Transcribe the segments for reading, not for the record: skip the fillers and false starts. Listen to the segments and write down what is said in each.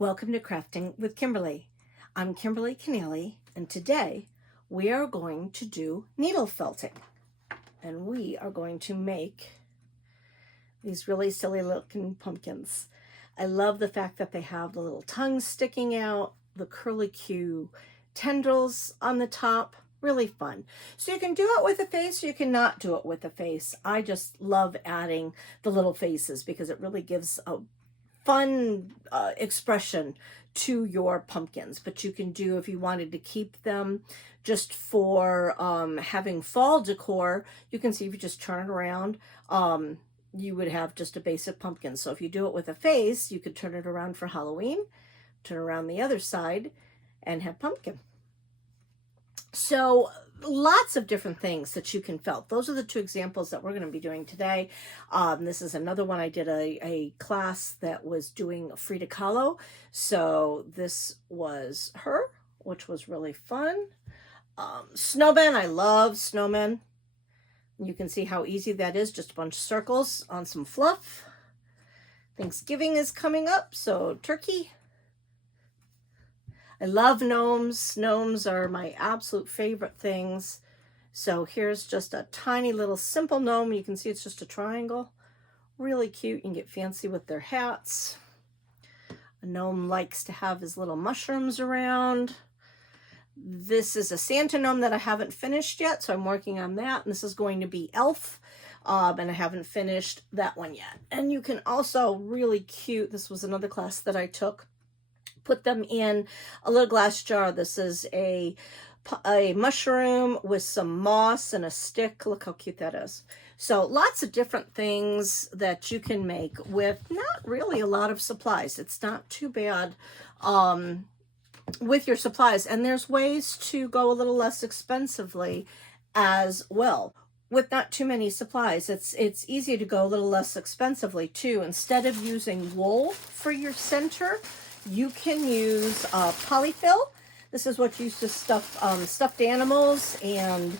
Welcome to Crafting with Kimberly. I'm Kimberly Keneally, and today we are going to do needle felting. And we are going to make these really silly looking pumpkins. I love the fact that they have the little tongues sticking out, the curlicue tendrils on the top. Really fun. So you can do it with a face, or you cannot do it with a face. I just love adding the little faces because it really gives a fun expression to your pumpkins. But you can do, if you wanted to keep them just for having fall decor, you can see if you just turn it around, you would have just a basic pumpkin. So if you do it with a face, you could turn it around for Halloween, turn around the other side, and have pumpkin. So lots of different things that you can felt. Those are the two examples that we're going to be doing today. This is another one. I did a class that was doing Frida Kahlo. So this was her, which was really fun. Snowmen. I love snowmen. You can see how easy that is. Just a bunch of circles on some fluff. Thanksgiving is coming up, so turkey. I love gnomes. Gnomes are my absolute favorite things. So here's just a tiny little simple gnome. You can see it's just a triangle. Really cute. You can get fancy with their hats. A gnome likes to have his little mushrooms around. This is a Santa gnome that I haven't finished yet, so I'm working on that. And this is going to be Elf, and I haven't finished that one yet. And you can also, really cute, this was another class that I took, put them in a little glass jar. This is a mushroom with some moss and a stick. Look how cute that is. So lots of different things that you can make with not really a lot of supplies. It's not too bad with your supplies. And there's ways to go a little less expensively as well. With not too many supplies, it's easy to go a little less expensively too. Instead of using wool for your center, you can use Polyfill. This is what you use to stuff stuffed animals and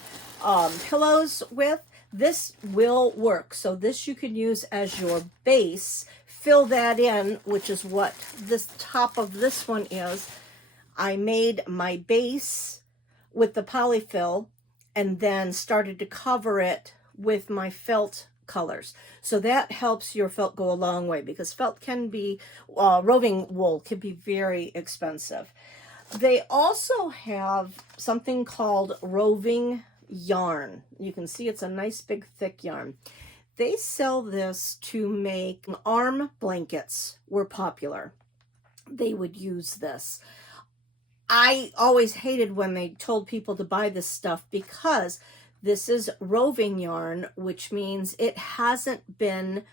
pillows with. This will work. So this you can use as your base. Fill that in, which is what this top of this one is. I made my base with the Polyfill and then started to cover it with my felt colors. So that helps your felt go a long way, because felt can be, roving wool can be very expensive. They also have something called roving yarn. You can see it's a nice big thick yarn. They sell this to make arm blankets were popular. They would use this. I always hated when they told people to buy this stuff, because this is roving yarn, which means it hasn't been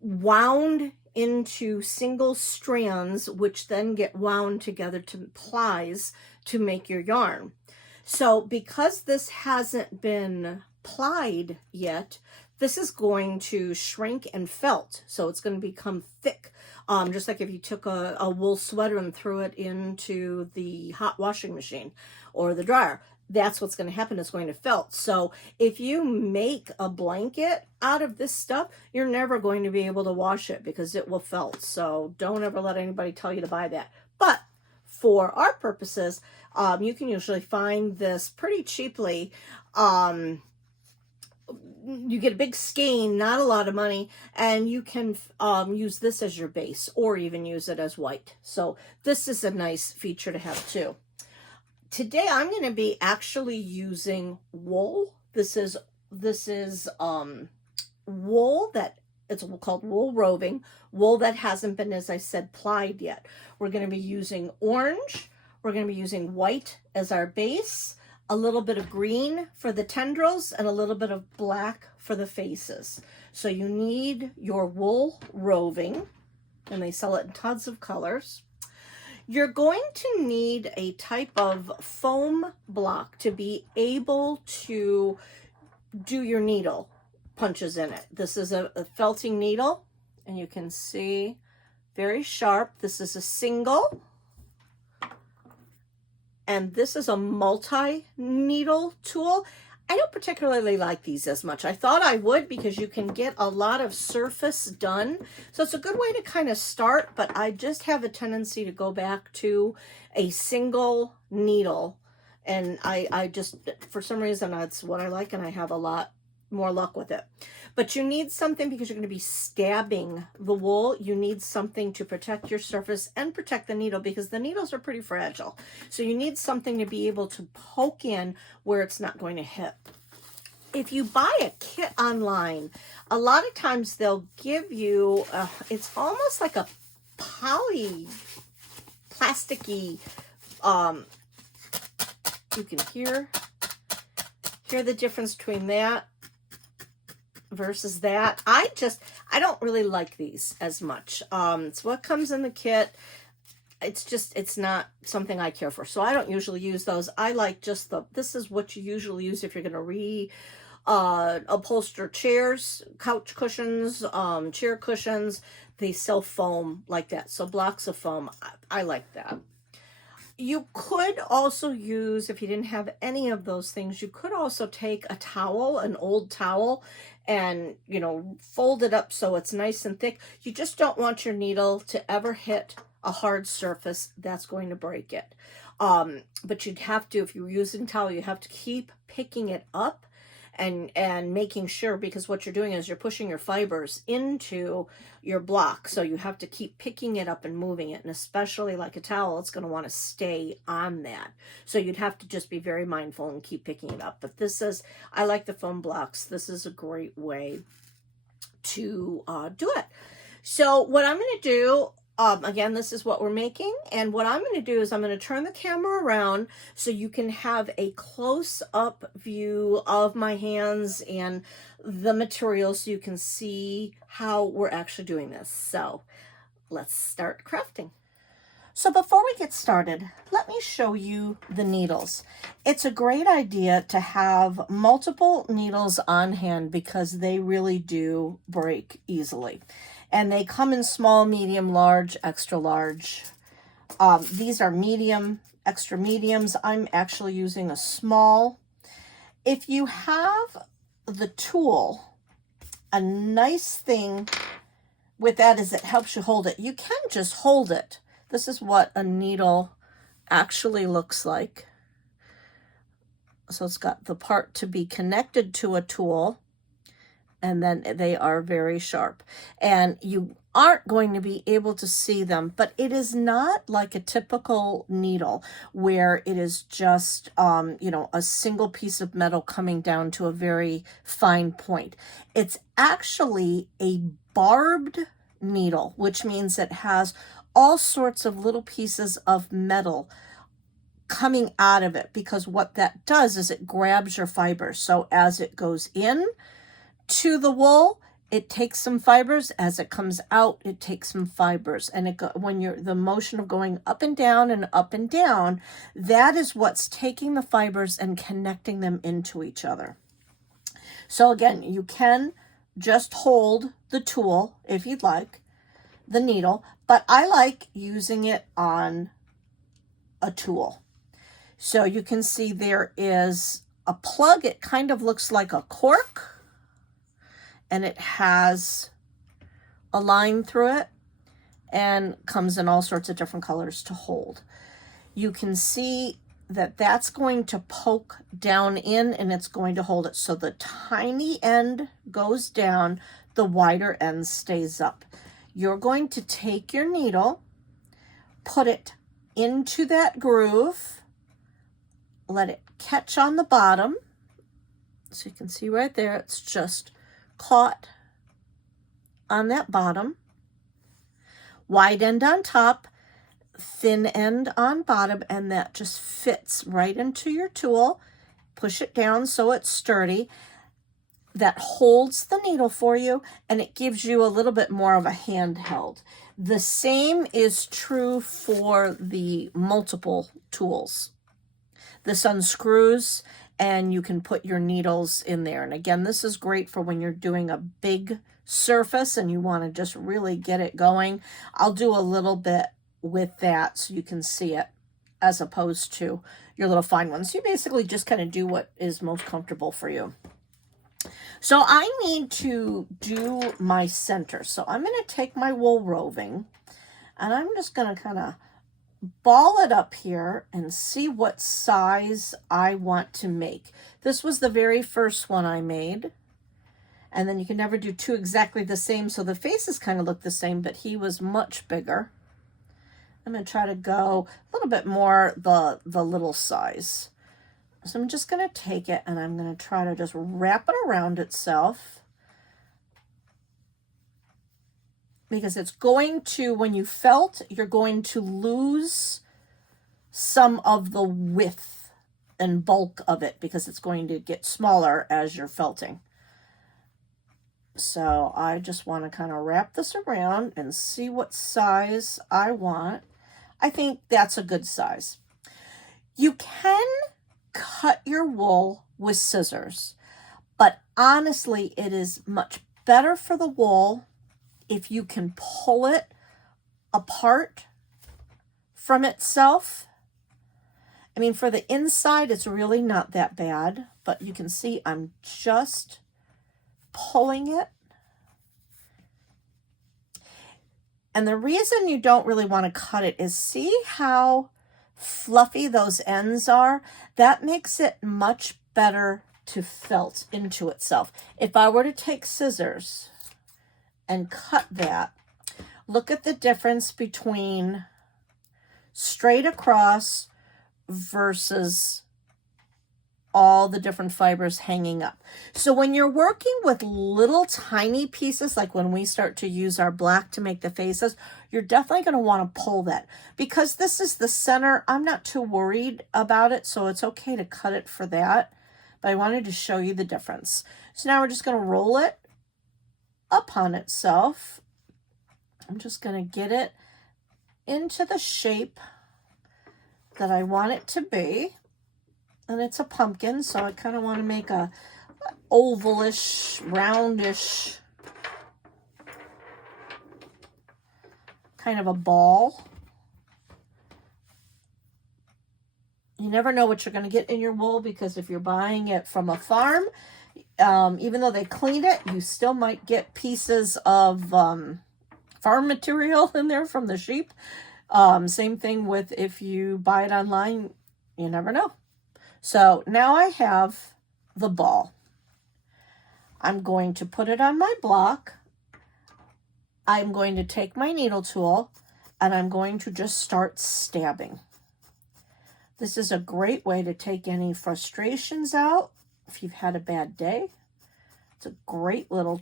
wound into single strands, which then get wound together to plies to make your yarn. So because this hasn't been plied yet, this is going to shrink and felt. So it's going to become thick. Just like if you took a wool sweater and threw it into the hot washing machine or the dryer. That's what's going to happen. It's going to felt. So if you make a blanket out of this stuff, you're never going to be able to wash it because it will felt. So don't ever let anybody tell you to buy that. But for our purposes, you can usually find this pretty cheaply. You get a big skein, not a lot of money, and you can use this as your base or even use it as white. So this is a nice feature to have too. Today I'm going to be actually using wool. This is wool that it's called wool roving, wool that hasn't been, as I said, plied yet. We're going to be using orange. We're going to be using white as our base, a little bit of green for the tendrils, and a little bit of black for the faces. So you need your wool roving, and they sell it in tons of colors. You're going to need a type of foam block to be able to do your needle punches in it. This is a felting needle, and you can see very sharp. This is a single, and this is a multi-needle tool. I don't particularly like these as much. I thought I would because you can get a lot of surface done. So it's a good way to kind of start, but I just have a tendency to go back to a single needle. And I just, for some reason, that's what I like, and I have a lot more luck with it. But you need something, because you're going to be stabbing the wool. You need something to protect your surface and protect the needle, because the needles are pretty fragile. So you need something to be able to poke in where it's not going to hit. If you buy a kit online, a lot of times they'll give you, it's almost like a plasticky, you can hear the difference between that versus that. I don't really like these as much. It's what comes in the kit. It's not something I care for. So I don't usually use those. I like just this is what you usually use if you're going to upholster chairs, couch cushions, chair cushions. They sell foam like that. So blocks of foam, I like that. You could also use, if you didn't have any of those things, you could also take a towel, an old towel, and, fold it up so it's nice and thick. You just don't want your needle to ever hit a hard surface. That's going to break it. But you'd have to, if you're using towel, you have to keep picking it up and making sure, because what you're doing is you're pushing your fibers into your block. So you have to keep picking it up and moving it. And especially like a towel, it's going to want to stay on that. So you'd have to just be very mindful and keep picking it up. But I like the foam blocks. This is a great way to do it. So what I'm going to do, again, this is what we're making. And what I'm going to do is I'm going to turn the camera around so you can have a close-up view of my hands and the material, so you can see how we're actually doing this. So let's start crafting. So before we get started, let me show you the needles. It's a great idea to have multiple needles on hand, because they really do break easily. And they come in small, medium, large, extra large. These are medium, extra mediums. I'm actually using a small. If you have the tool, a nice thing with that is it helps you hold it. You can just hold it. This is what a needle actually looks like. So it's got the part to be connected to a tool, and then they are very sharp. And you aren't going to be able to see them, but it is not like a typical needle where it is just, a single piece of metal coming down to a very fine point. It's actually a barbed needle, which means it has all sorts of little pieces of metal coming out of it, because what that does is it grabs your fibers. So as it goes in to the wool, it takes some fibers. As it comes out, it takes some fibers. And when you're the motion of going up and down, that is what's taking the fibers and connecting them into each other. So again, you can just hold the tool if you'd like, the needle, but I like using it on a tool. So you can see there is a plug. It kind of looks like a cork, and it has a line through it and comes in all sorts of different colors to hold. You can see that that's going to poke down in, and it's going to hold it. So the tiny end goes down, the wider end stays up. You're going to take your needle, put it into that groove, let it catch on the bottom. So you can see right there, it's just caught on that bottom. Wide end on top, thin end on bottom, and that just fits right into your tool. Push it down so it's sturdy. That holds the needle for you, and it gives you a little bit more of a handheld. The same is true for the multiple tools. This unscrews, and you can put your needles in there. And again, this is great for when you're doing a big surface and you want to just really get it going. I'll do a little bit with that so you can see it. as opposed to your little fine ones. You basically just kind of do what is most comfortable for you. So I need to do my center. So I'm going to take my wool roving, and I'm just going to kind of ball it up here and see what size I want to make. This was the very first one I made. And then you can never do two exactly the same. So the faces kind of look the same, but he was much bigger. I'm going to try to go a little bit more the little size. So I'm just going to take it and I'm going to try to just wrap it around itself. Because it's going to, when you felt, you're going to lose some of the width and bulk of it because it's going to get smaller as you're felting. So I just want to kind of wrap this around and see what size I want. I think that's a good size. You can cut your wool with scissors, but honestly, it is much better for the wool if you can pull it apart from itself. I mean, for the inside, it's really not that bad, but you can see I'm just pulling it. And the reason you don't really want to cut it is see how fluffy those ends are? That makes it much better to felt into itself. If I were to take scissors and cut that, look at the difference between straight across versus all the different fibers hanging up. So when you're working with little tiny pieces, like when we start to use our black to make the faces, you're definitely going to want to pull that. Because this is the center, I'm not too worried about it, so it's okay to cut it for that. But I wanted to show you the difference. So now we're just going to roll it upon itself. I'm just going to get it into the shape that I want it to be. And it's a pumpkin, so I kind of want to make a ovalish, roundish kind of a ball. You never know what you're going to get in your wool, because if you're buying it from a farm, even though they clean it, you still might get pieces of farm material in there from the sheep. Same thing with if you buy it online, you never know. So now I have the ball. I'm going to put it on my block. I'm going to take my needle tool and I'm going to just start stabbing. This is a great way to take any frustrations out if you've had a bad day. It's a great little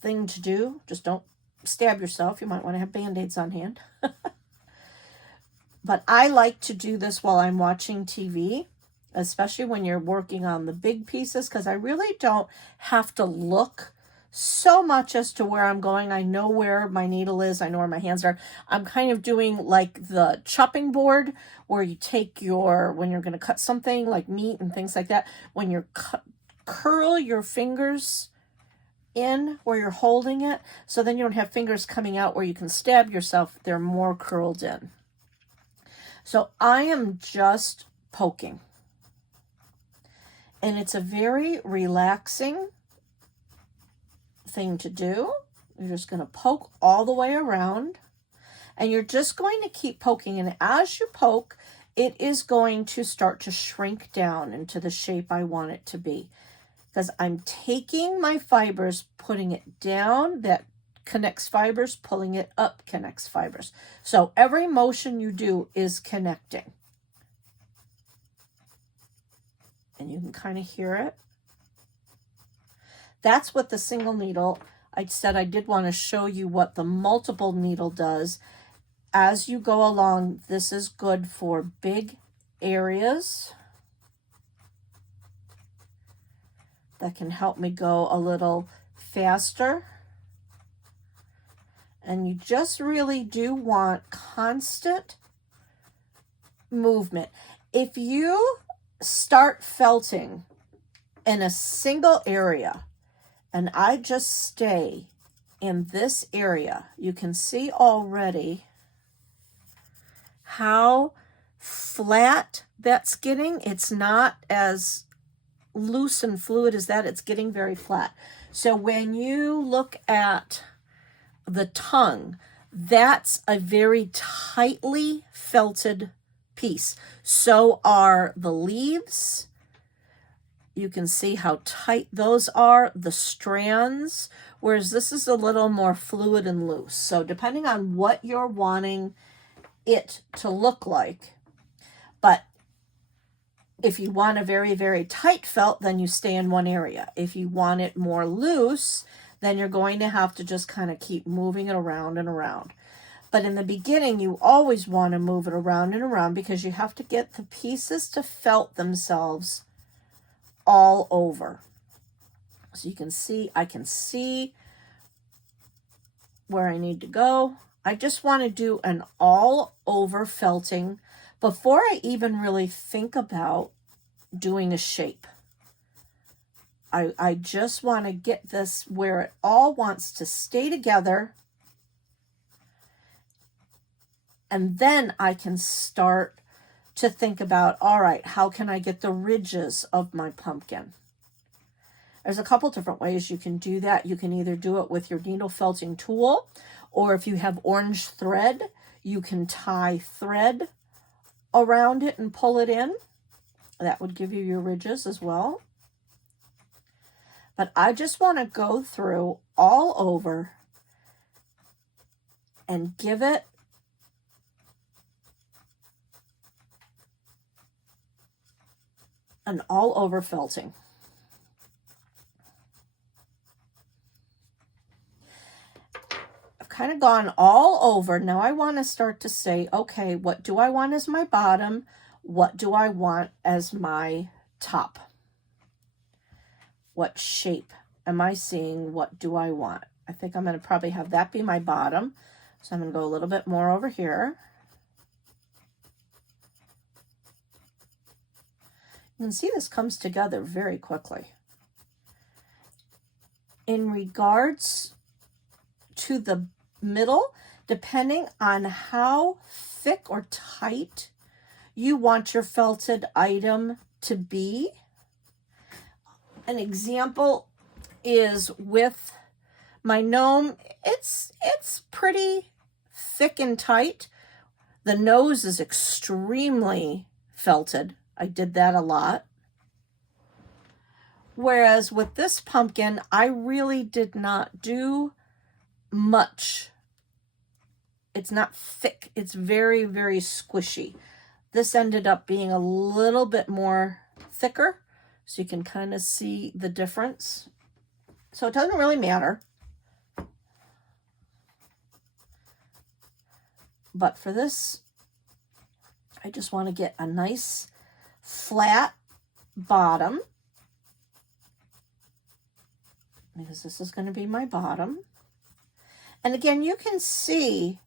thing to do. Just don't stab yourself. You might want to have Band-Aids on hand. But I like to do this while I'm watching TV, especially when you're working on the big pieces, because I really don't have to look so much as to where I'm going. I know where my needle is. I know where my hands are. I'm kind of doing like the chopping board where you take your, when you're going to cut something like meat and things like that, when you're curl your fingers in where you're holding it, so then you don't have fingers coming out where you can stab yourself. They're more curled in. So I am just poking. And it's a very relaxing thing to do. You're just going to poke all the way around. And you're just going to keep poking. And as you poke, it is going to start to shrink down into the shape I want it to be. Because I'm taking my fibers, putting it down, that connects fibers, pulling it up, connects fibers. So every motion you do is connecting. And you can kind of hear it. That's what the single needle, I said I did want to show you what the multiple needle does. As you go along, this is good for big areas. That can help me go a little faster. And you just really do want constant movement. If you start felting in a single area, and I just stay in this area, you can see already how flat that's getting. It's not as loose and fluid as that. It's getting very flat. So when you look at the tongue, that's a very tightly felted piece. So are the leaves. You can see how tight those are, the strands, whereas this is a little more fluid and loose. So depending on what you're wanting it to look like, but if you want a very, very tight felt, then you stay in one area. If you want it more loose, then you're going to have to just kind of keep moving it around and around. But in the beginning, you always want to move it around and around because you have to get the pieces to felt themselves all over. So you can see, I can see where I need to go. I just want to do an all over felting before I even really think about doing a shape. I just want to get this where it all wants to stay together. And then I can start to think about, all right, how can I get the ridges of my pumpkin? There's a couple different ways you can do that. You can either do it with your needle felting tool, or if you have orange thread, you can tie thread around it and pull it in. That would give you your ridges as well. But I just want to go through all over and give it an all over felting. I've kind of gone all over. Now I want to start to say, okay, what do I want as my bottom? What do I want as my top? What shape am I seeing? What do I want? I think I'm going to probably have that be my bottom. So I'm going to go a little bit more over here. You can see this comes together very quickly. In regards to the middle, depending on how thick or tight you want your felted item to be. An example is with my gnome. It's pretty thick and tight. The nose is extremely felted. I did that a lot. Whereas with this pumpkin, I really did not do much. It's not thick. It's very, very squishy. This ended up being a little bit more thicker, so you can kind of see the difference. So it doesn't really matter. But for this, I just want to get a nice flat bottom, because this is going to be my bottom. And again, you can see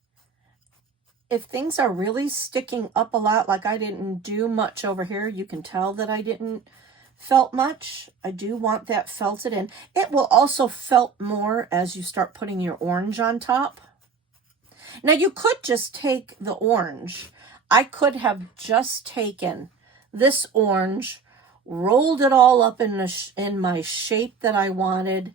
if things are really sticking up a lot, like I didn't do much over here, you can tell that I didn't felt much. I do want that felted in. It will also felt more as you start putting your orange on top. Now you could just take the orange. I could have just taken this orange, rolled it all up in my shape that I wanted,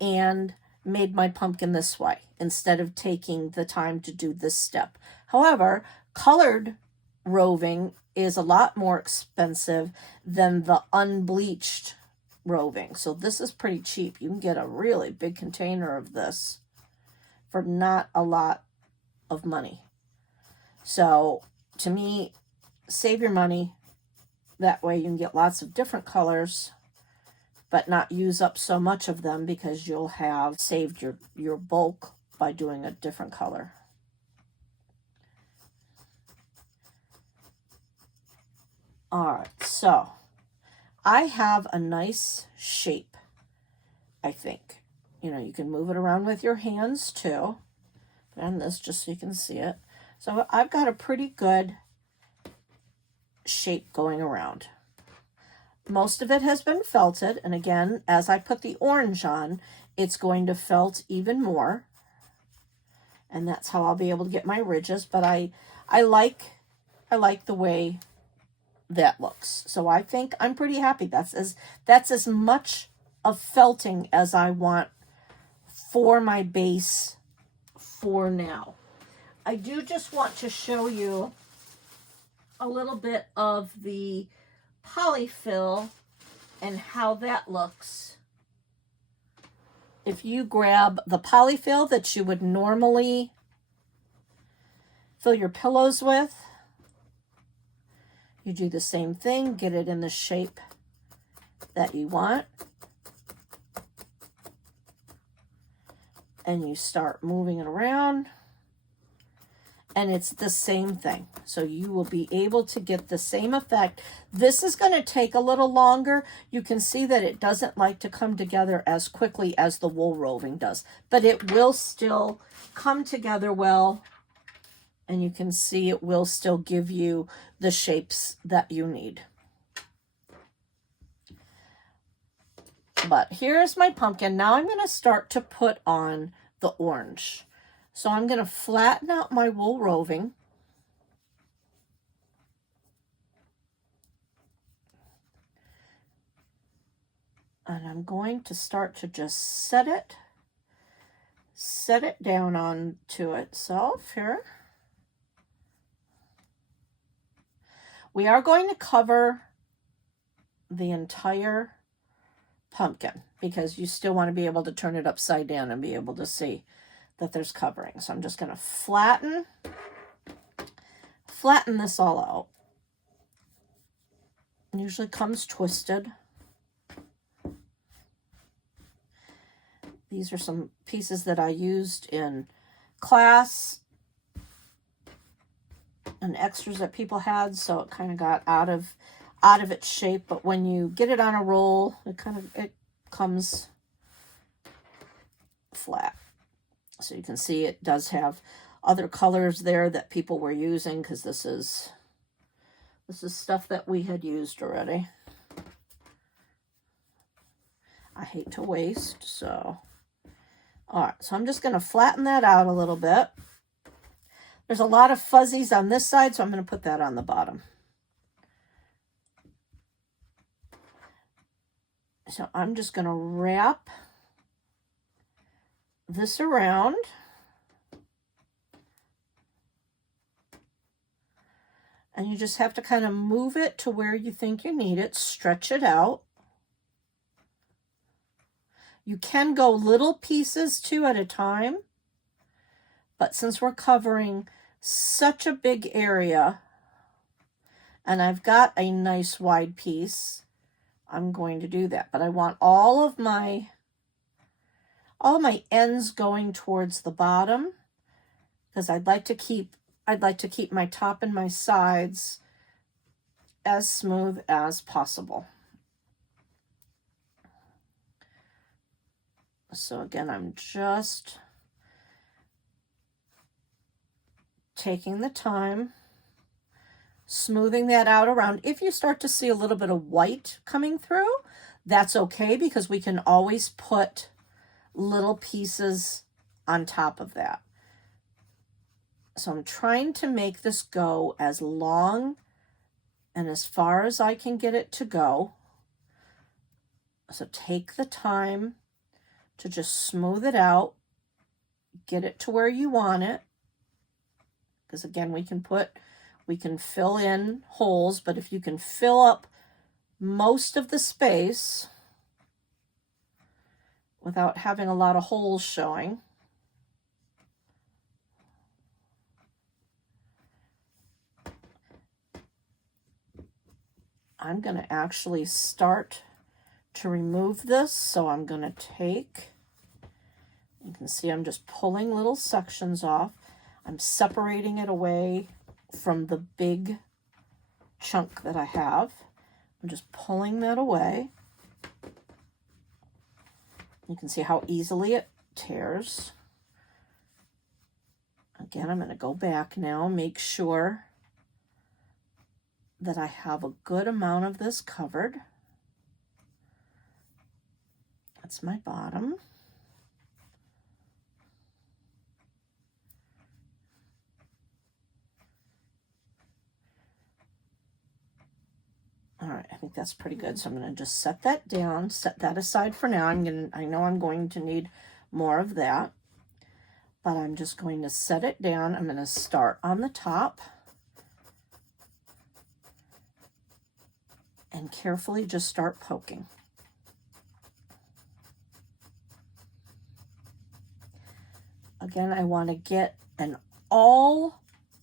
and made my pumpkin this way instead of taking the time to do this step. However, colored roving is a lot more expensive than the unbleached roving. So this is pretty cheap. You can get a really big container of this for not a lot of money. So to me, save your money. That way you can get lots of different colors, but not use up so much of them, because you'll have saved your bulk by doing a different color. All right, so I have a nice shape, I think. You know, you can move it around with your hands too. And this, just so you can see it. So I've got a pretty good shape going around. Most of it has been felted, and again, as I put the orange on, it's going to felt even more. And that's how I'll be able to get my ridges. But I like I like the way that looks. So I think I'm pretty happy. That's as much of felting as I want for my base for now. I do just want to show you a little bit of the Polyfill and how that looks. If you grab the Polyfill that you would normally fill your pillows with, you do the same thing, get it in the shape that you want, and you start moving it around, and it's the same thing. So you will be able to get the same effect. This is going to take a little longer. You can see that it doesn't like to come together as quickly as the wool roving does, but it will still come together well, and you can see it will still give you the shapes that you need. But here's my pumpkin. Now I'm going to start to put on the orange. So I'm going to flatten out my wool roving. And I'm going to start to just set it down onto itself here. We are going to cover the entire pumpkin because you still want to be able to turn it upside down and be able to see that there's covering. So I'm just going to flatten this all out. It usually comes twisted. These are some pieces that I used in class and extras that people had, so it kind of got out of its shape. But when you get it on a roll, it comes flat. So you can see it does have other colors there that people were using, because this is stuff that we had used already. I hate to waste, so. All right, so I'm just going to flatten that out a little bit. There's a lot of fuzzies on this side, so I'm going to put that on the bottom. So I'm just going to wrap this around. And you just have to kind of move it to where you think you need it, stretch it out. You can go little pieces too at a time, but since we're covering such a big area and I've got a nice wide piece, I'm going to do that. But I want all my ends going towards the bottom, because I'd like to keep my top and my sides as smooth as possible. So again, I'm just taking the time, smoothing that out around. If you start to see a little bit of white coming through, that's okay, because we can always put little pieces on top of that. So I'm trying to make this go as long and as far as I can get it to go. So take the time to just smooth it out, get it to where you want it. Because again, we can fill in holes, but if you can fill up most of the space without having a lot of holes showing, I'm going to actually start to remove this. So I'm going to take, you can see I'm just pulling little sections off. I'm separating it away from the big chunk that I have. I'm just pulling that away. You can see how easily it tears. Again, I'm going to go back now, make sure that I have a good amount of this covered. That's my bottom. All right, I think that's pretty good. So I'm going to just set that down, set that aside for now. I know I'm going to need more of that, but I'm just going to set it down. I'm going to start on the top and carefully just start poking. Again, I want to get an all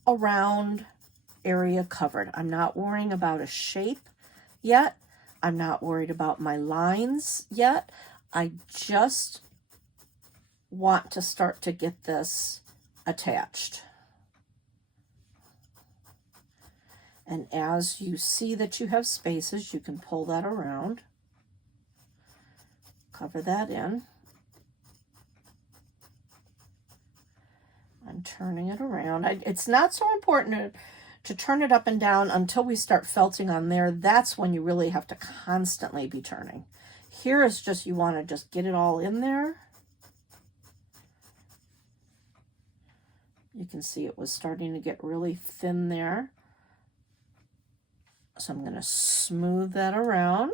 around area covered. I'm not worrying about a shape yet. I'm not worried about my lines yet. I just want to start to get this attached. And as you see that you have spaces, you can pull that around, cover that in. I'm turning it around. It's not so important to turn it up and down until we start felting on there. That's when you really have to constantly be turning. Here is just, you want to just get it all in there. You can see it was starting to get really thin there. So I'm going to smooth that around.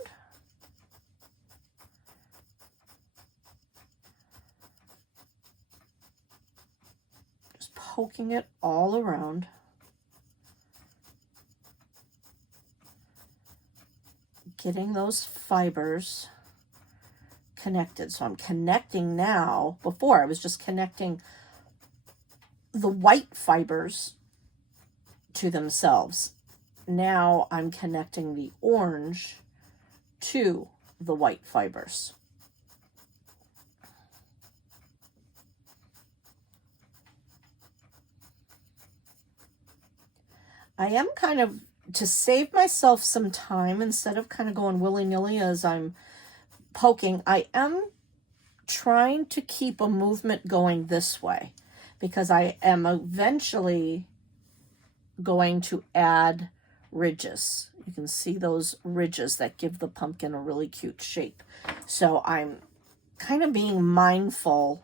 Just poking it all around. Getting those fibers connected. So I'm connecting now. Before I was just connecting the white fibers to themselves. Now I'm connecting the orange to the white fibers. I am kind of, to save myself some time, instead of kind of going willy-nilly as I'm poking, I am trying to keep a movement going this way, because I am eventually going to add ridges. You can see those ridges that give the pumpkin a really cute shape. So I'm kind of being mindful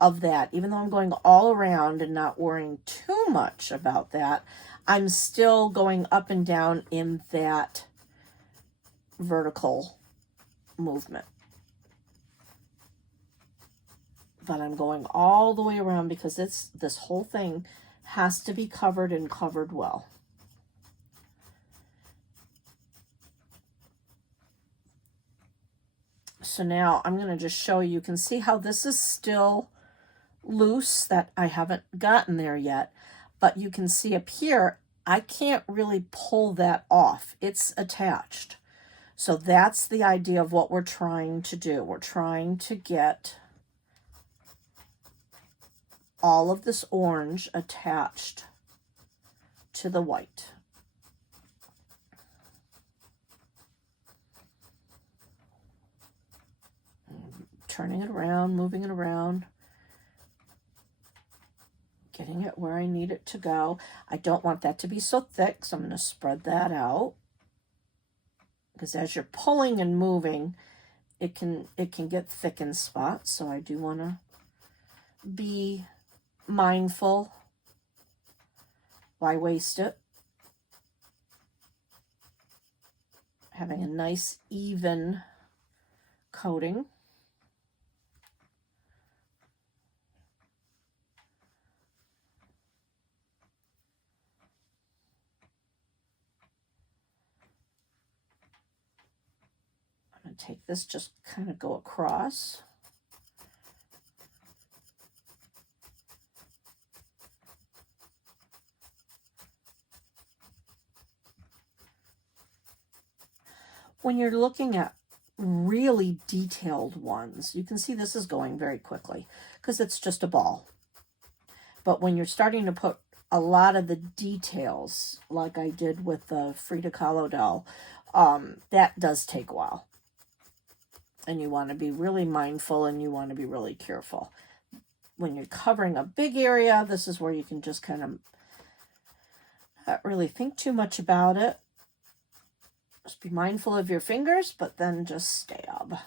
of that. Even though I'm going all around and not worrying too much about that, I'm still going up and down in that vertical movement. But I'm going all the way around because this whole thing has to be covered and covered well. So now I'm going to just show you, you can see how this is still loose, that I haven't gotten there yet, but you can see up here, I can't really pull that off. It's attached. So that's the idea of what we're trying to do. We're trying to get all of this orange attached to the white. Turning it around, moving it around, getting it where I need it to go. I don't want that to be so thick, so I'm going to spread that out. Because as you're pulling and moving, it can get thick in spots, so I do want to be mindful. Why waste it? Having a nice even coating. I'm going to take this, just kind of go across. When you're looking at really detailed ones, you can see this is going very quickly because it's just a ball. But when you're starting to put a lot of the details, like I did with the Frida Kahlo doll, that does take a while. And you want to be really mindful and you want to be really careful. When you're covering a big area, this is where you can just kind of not really think too much about it. Just be mindful of your fingers, but then just stab.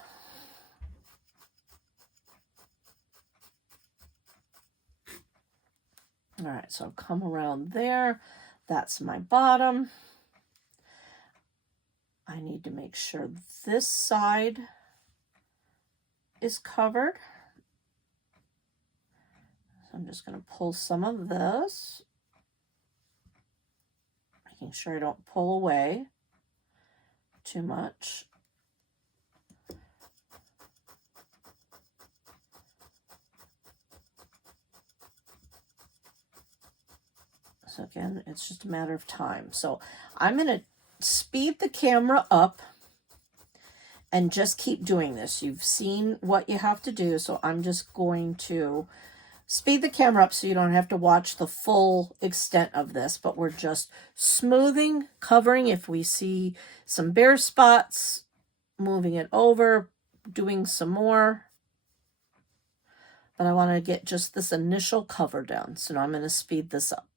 All right, so come around there. That's my bottom. I I need to make sure this side is covered. So I'm just going to pull some of this, making sure I don't pull away too much. So again, it's just a matter of time. So I'm going to speed the camera up and just keep doing this. You've seen what you have to do, so I'm just going to speed the camera up so you don't have to watch the full extent of this, but we're just smoothing, covering if we see some bare spots, moving it over, doing some more. But I want to get just this initial cover down, so now I'm going to speed this up.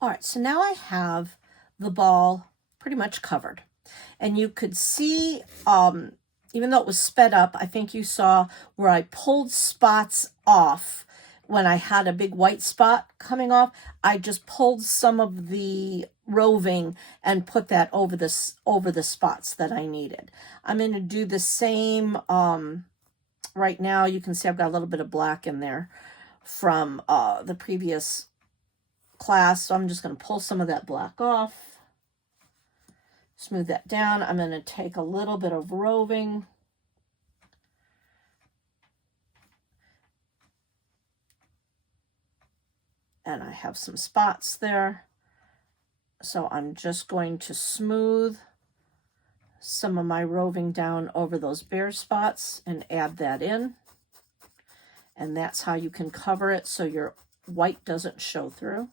All right, so now I have the ball pretty much covered. And you could see, even though it was sped up, I think you saw where I pulled spots off when I had a big white spot coming off. I just pulled some of the roving and put that over the spots that I needed. I'm going to do the same right now. You can see I've got a little bit of black in there from the previous class, so I'm just going to pull some of that black off, smooth that down. I'm going to take a little bit of roving and I have some spots there, so I'm just going to smooth some of my roving down over those bare spots and add that in, and that's how you can cover it so your white doesn't show through.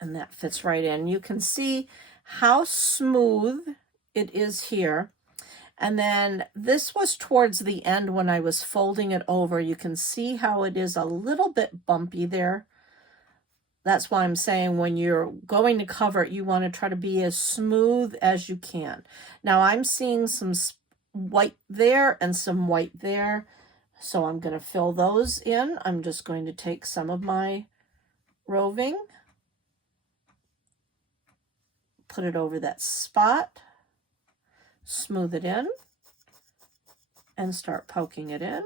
And that fits right in. You can see how smooth it is here. And then this was towards the end when I was folding it over. You can see how it is a little bit bumpy there. That's why I'm saying when you're going to cover it, you want to try to be as smooth as you can. Now I'm seeing some white there and some white there. So I'm going to fill those in. I'm just going to take some of my roving, put it over that spot, smooth it in, and start poking it in.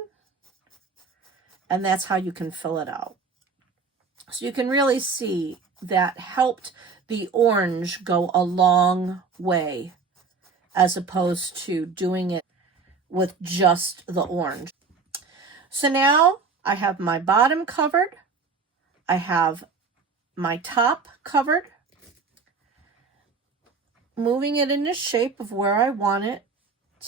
And that's how you can fill it out. So you can really see that helped the orange go a long way as opposed to doing it with just the orange. So now I have my bottom covered. I have my top covered. Moving it into shape of where I want it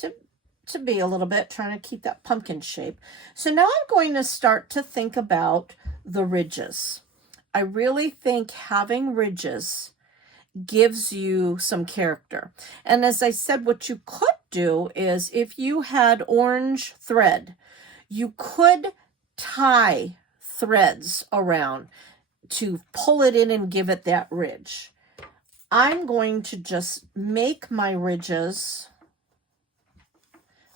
to be a little bit, trying to keep that pumpkin shape. So now I'm going to start to think about the ridges. I really think having ridges gives you some character. And as I said, what you could do is if you had orange thread, you could tie threads around to pull it in and give it that ridge. I'm going to just make my ridges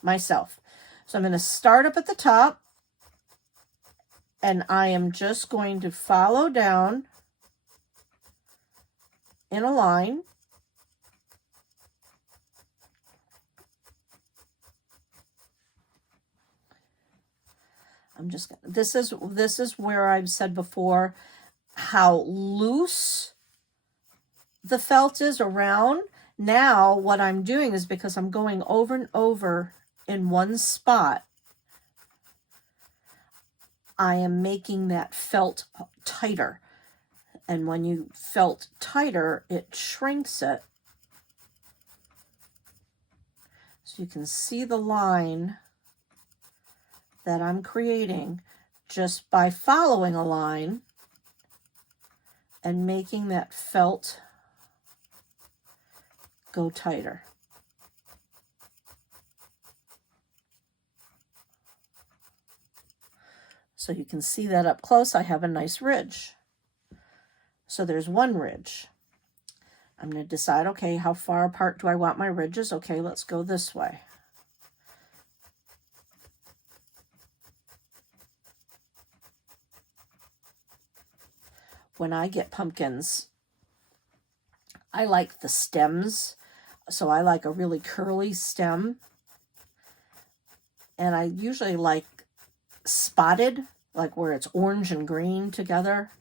myself. So I'm going to start up at the top and I am just going to follow down in a line. I'm just, this is where I've said before how loose the felt is around, now what I'm doing is, because I'm going over and over in one spot, I am making that felt tighter. And when you felt tighter, it shrinks it. So you can see the line that I'm creating just by following a line and making that felt go tighter. So you can see that up close. I have a nice ridge. So there's one ridge. I'm going to decide, okay, how far apart do I want my ridges? Okay, let's go this way. When I get pumpkins, I like the stems. So I like a really curly stem. And I usually like spotted, like where it's orange and green together.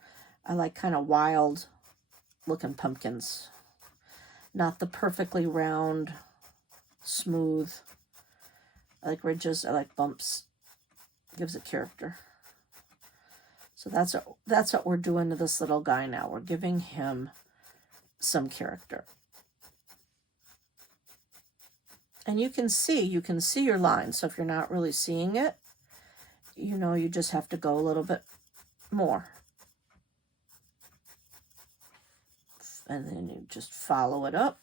I like kind of wild looking pumpkins. Not the perfectly round, smooth. I like ridges, I like bumps. Gives it character. So that's what we're doing to this little guy now. We're giving him some character. And you can see your line. So if you're not really seeing it, you know, you just have to go a little bit more. And then you just follow it up.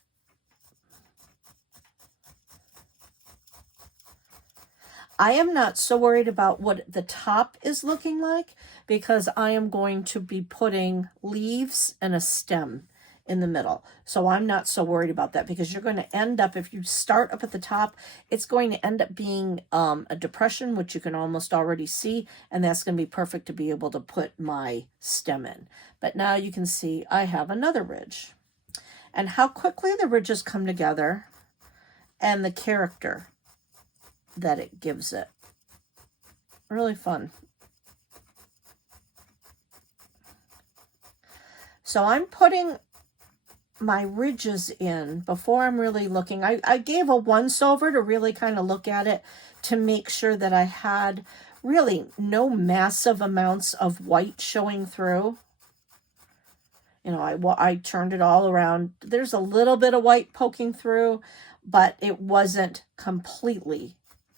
I am not so worried about what the top is looking like, because I am going to be putting leaves and a stem in the middle. So I'm not so worried about that, because you're going to end up, if you start up at the top, it's going to end up being a depression, which you can almost already see, and that's going to be perfect to be able to put my stem in. But now you can see I have another ridge. And how quickly the ridges come together and the character that it gives it. Really fun. So I'm putting my ridges in before I'm really looking. I gave a once over to really kind of look at it, to make sure that I had really no massive amounts of white showing through. You know, I turned it all around. There's a little bit of white poking through, but it wasn't completely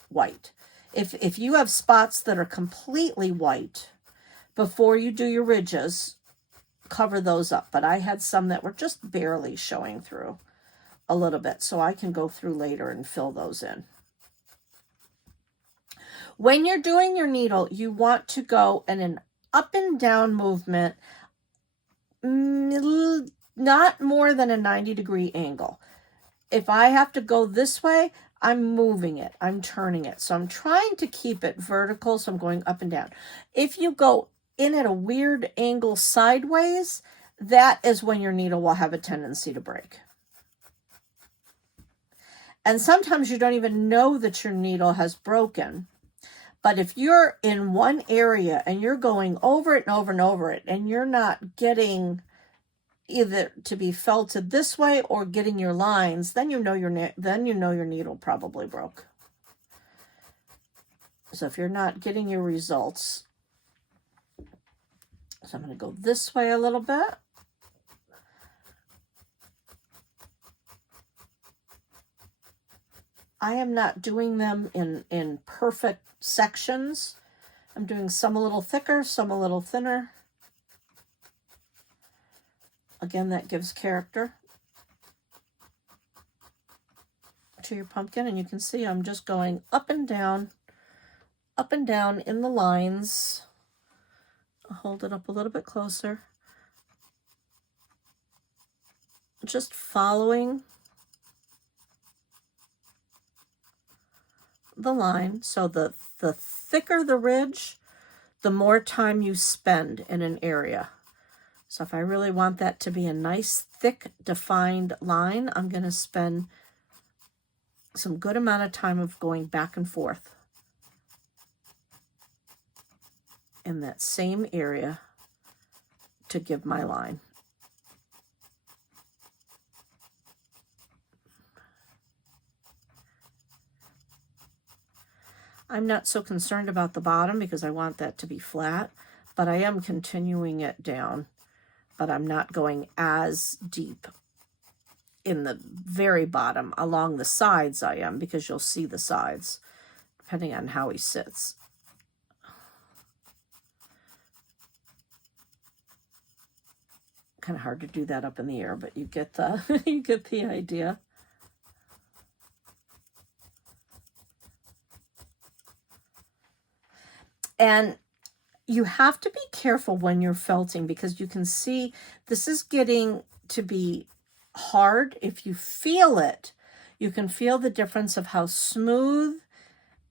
white. If you have spots that are completely white, before you do your ridges, cover those up. But I had some that were just barely showing through a little bit, so I can go through later and fill those in. When you're doing your needle, you want to go in an up and down movement, not more than a 90-degree angle. If I have to go this way, I'm moving it, I'm turning it. So I'm trying to keep it vertical, so I'm going up and down. If you go in at a weird angle sideways, that is when your needle will have a tendency to break. And sometimes you don't even know that your needle has broken. But if you're in one area and you're going over it and over and over it, and you're not getting either to be felted this way or getting your lines, then you know your needle probably broke. So if you're not getting your results, so I'm going to go this way a little bit. I am not doing them in perfect sections. I'm doing some a little thicker, some a little thinner. Again, that gives character to your pumpkin. And you can see I'm just going up and down in the lines. I'll hold it up a little bit closer. Just following the line. So the thicker the ridge, the more time you spend in an area. So if I really want that to be a nice, thick, defined line, I'm going to spend some good amount of time of going back and forth in that same area to give my line. I'm not so concerned about the bottom because I want that to be flat, but I am continuing it down, but I'm not going as deep in the very bottom. Along the sides I am, because you'll see the sides depending on how he sits. Kind of hard to do that up in the air, but you get the you get the idea. And you have to be careful when you're felting, because you can see this is getting to be hard. If you feel it, you can feel the difference of how smooth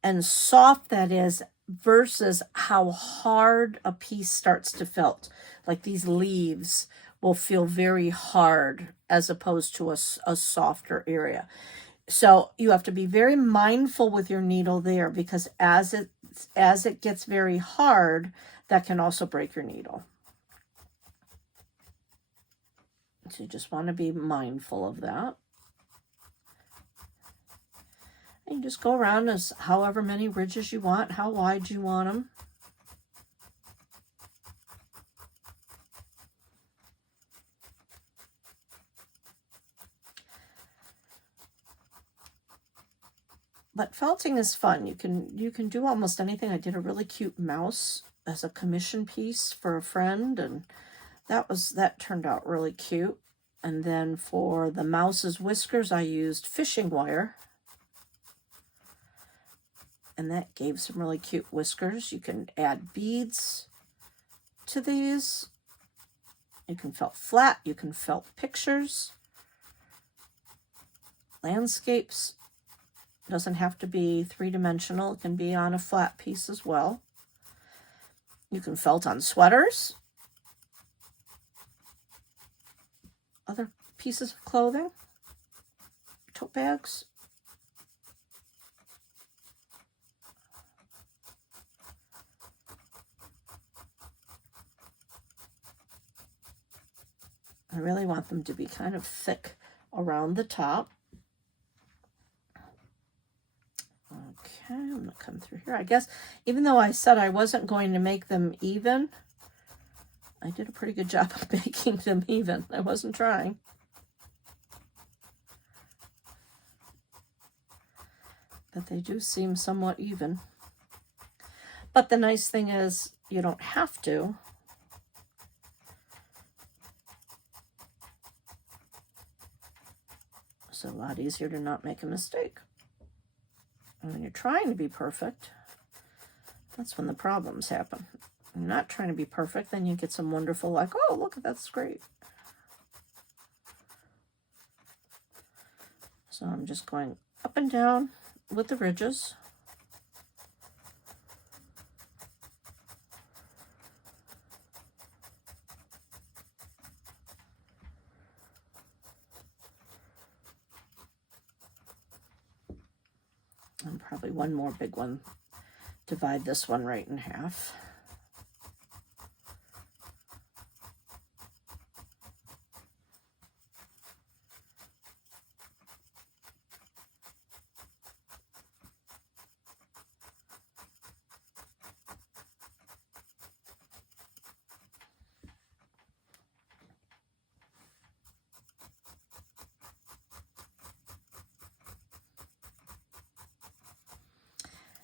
and soft that is versus how hard a piece starts to felt. Like these leaves will feel very hard as opposed to a softer area. So you have to be very mindful with your needle there, because as it gets very hard, that can also break your needle. So you just want to be mindful of that. And you just go around as however many ridges you want, how wide you want them. But felting is fun. You can do almost anything. I did a really cute mouse as a commission piece for a friend, and that turned out really cute. And then for the mouse's whiskers, I used fishing wire, and that gave some really cute whiskers. You can add beads to these. You can felt flat. You can felt pictures, landscapes. Doesn't have to be three-dimensional. It can be on a flat piece as well. You can felt on sweaters, other pieces of clothing, tote bags. I really want them to be kind of thick around the top. Okay, I'm going to come through here. I guess even though I said I wasn't going to make them even, I did a pretty good job of making them even. I wasn't trying. But they do seem somewhat even. But the nice thing is you don't have to. It's a lot easier to not make a mistake. And when you're trying to be perfect, that's when the problems happen. You're not trying to be perfect, then you get some wonderful, like, oh, look, that's great. So I'm just going up and down with the ridges. And probably one more big one. Divide this one right in half.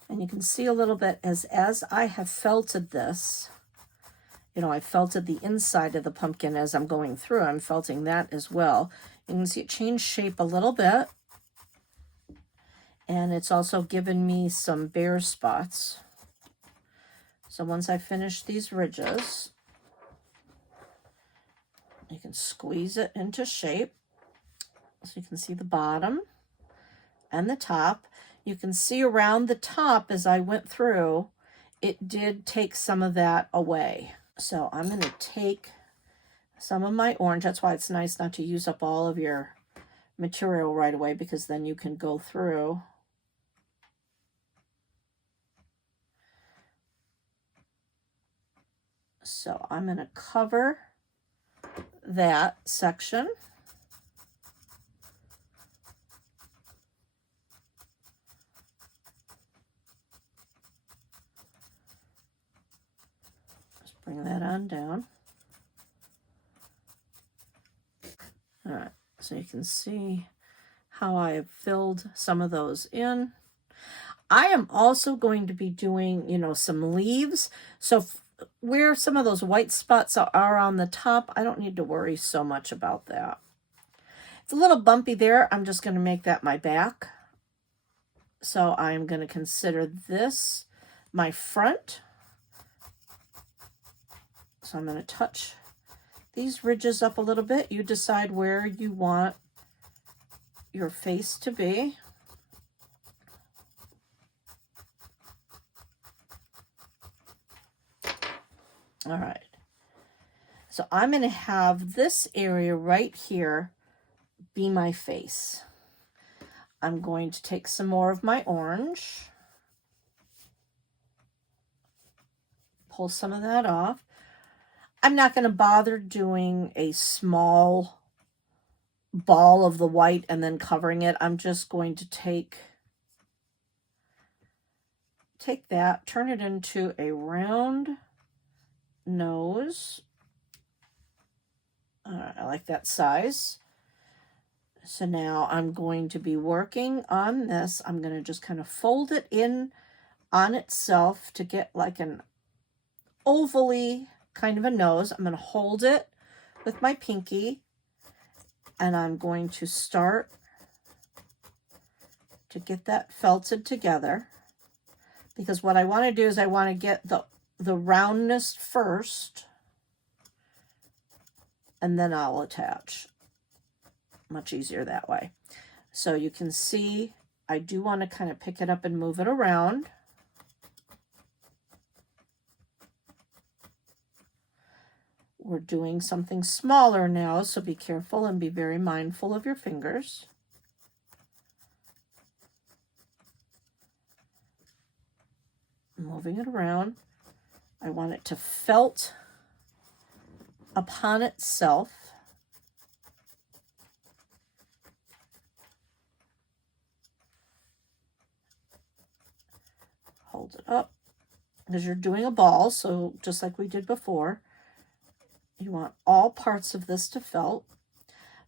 And you can see a little bit as I have felted this, you know, I felted the inside of the pumpkin as I'm going through. I'm felting that as well. You can see it changed shape a little bit. And it's also given me some bare spots. So once I finish these ridges, you can squeeze it into shape. So you can see the bottom and the top. You can see around the top as I went through, it did take some of that away. So I'm going to take some of my orange. That's why it's nice not to use up all of your material right away, because then you can go through. So I'm going to cover that section. Bring that on down. All right, so you can see how I have filled some of those in. I am also going to be doing, you know, some leaves. So where some of those white spots are on the top, I don't need to worry so much about that. It's a little bumpy there. I'm just going to make that my back. So I'm going to consider this my front. So I'm going to touch these ridges up a little bit. You decide where you want your face to be. All right. So I'm going to have this area right here be my face. I'm going to take some more of my orange. Pull some of that off. I'm not going to bother doing a small ball of the white and then covering it. I'm just going to take that, turn it into a round nose. I like that size. So now I'm going to be working on this. I'm going to just kind of fold it in on itself to get like an ovally kind of a nose. I'm going to hold it with my pinky, and I'm going to start to get that felted together, because what I want to do is I want to get the roundness first, and then I'll attach. Much easier that way. So you can see I do want to kind of pick it up and move it around. We're doing something smaller now, so be careful and be very mindful of your fingers. Moving it around. I want it to felt upon itself. Hold it up, because you're doing a ball, so just like we did before, you want all parts of this to felt.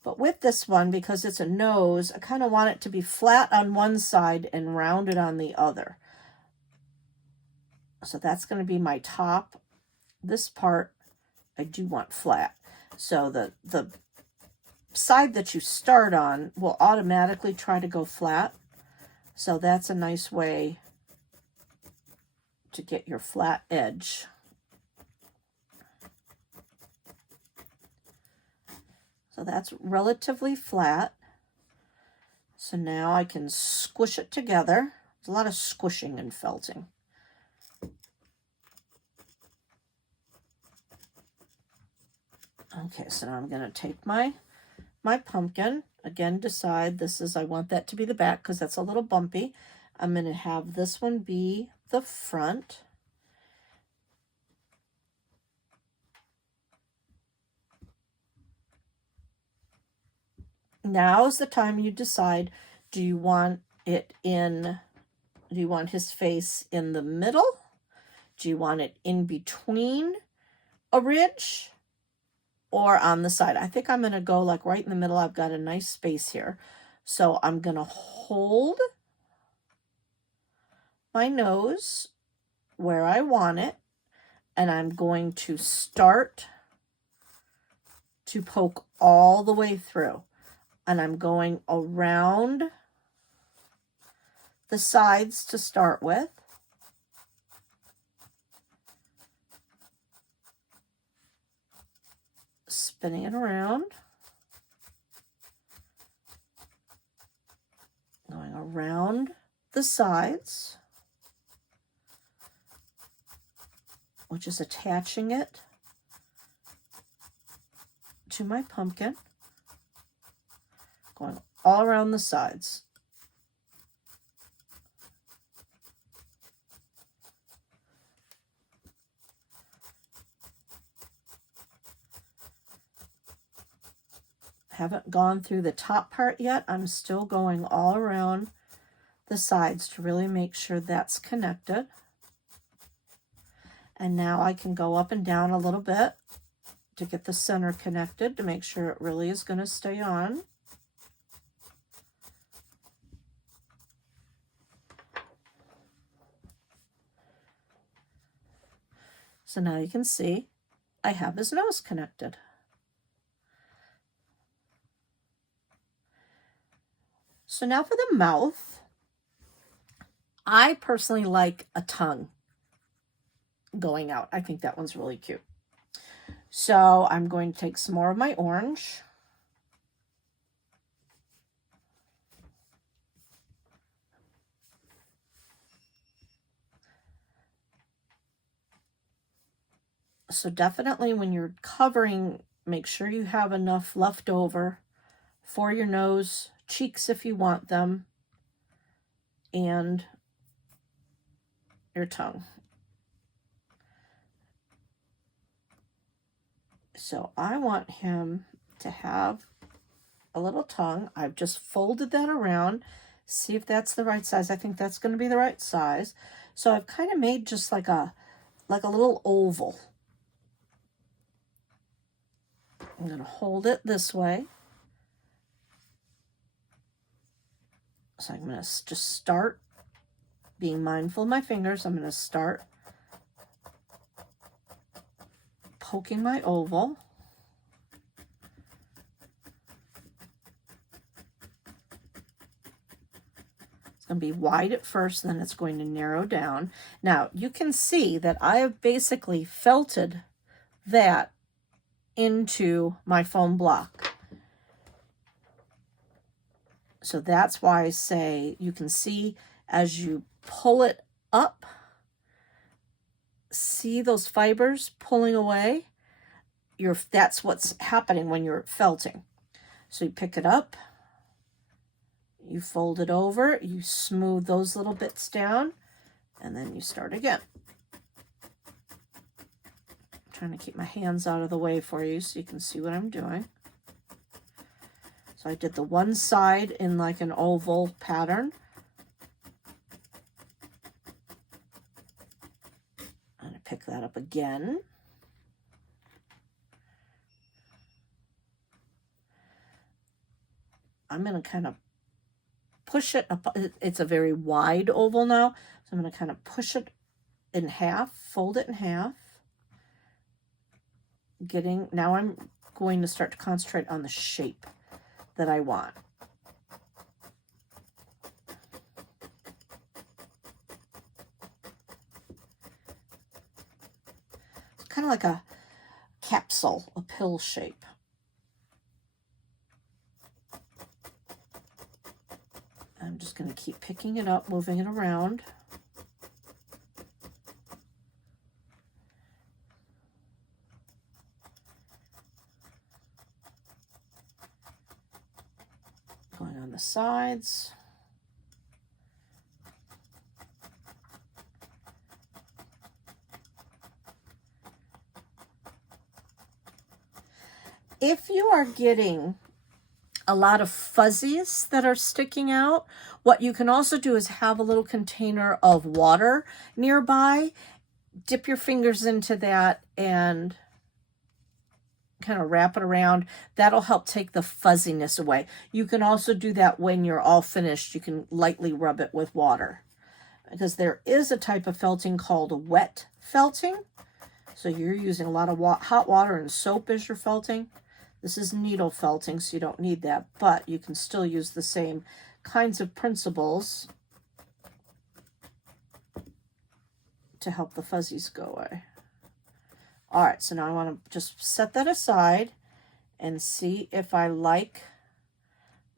But with this one, because it's a nose, I kind of want it to be flat on one side and rounded on the other. So that's going to be my top. This part I do want flat. So the side that you start on will automatically try to go flat. So that's a nice way to get your flat edge. So that's relatively flat. So now I can squish it together. There's a lot of squishing and felting. Okay, so now I'm going to take my pumpkin. Again, decide this is, I want that to be the back because that's a little bumpy. I'm going to have this one be the front. Now is the time you decide, do you want his face in the middle? Do you want it in between a ridge or on the side? I think I'm going to go like right in the middle. I've got a nice space here. So I'm going to hold my nose where I want it, and I'm going to start to poke all the way through. And I'm going around the sides to start with. Spinning it around. Going around the sides, which is attaching it to my pumpkin. Going all around the sides. Haven't gone through the top part yet. I'm still going all around the sides to really make sure that's connected. And now I can go up and down a little bit to get the center connected to make sure it really is going to stay on. So now you can see I have his nose connected. So now for the mouth, I personally like a tongue going out. I think that one's really cute. So I'm going to take some more of my orange. So definitely when you're covering, make sure you have enough left over for your nose, cheeks if you want them, and your tongue. So I want him to have a little tongue. I've just folded that around. See if that's the right size. I think that's going to be the right size. So I've kind of made just like a little oval. I'm going to hold it this way. So I'm going to just start being mindful of my fingers. I'm going to start poking my oval. It's going to be wide at first, then it's going to narrow down. Now, you can see that I have basically felted that into my foam block. So that's why I say you can see as you pull it up, see those fibers pulling away? That's what's happening when you're felting. So you pick it up, you fold it over, you smooth those little bits down, and then you start again. I'm trying to keep my hands out of the way for you so you can see what I'm doing. So I did the one side in like an oval pattern. I'm going to pick that up again. I'm going to kind of push it up. It's a very wide oval now. So I'm going to kind of push it in half, fold it in half. Now I'm going to start to concentrate on the shape that I want. It's kind of like a capsule, a pill shape. I'm just going to keep picking it up, moving it around. Going on the sides. If you are getting a lot of fuzzies that are sticking out, what you can also do is have a little container of water nearby. Dip your fingers into that and kind of wrap it around. That'll help take the fuzziness away. You can also do that when you're all finished. You can lightly rub it with water, because there is a type of felting called wet felting. So you're using a lot of hot water and soap as you're felting. This is needle felting, so you don't need that, but you can still use the same kinds of principles to help the fuzzies go away. All right, so now I want to just set that aside and see if I like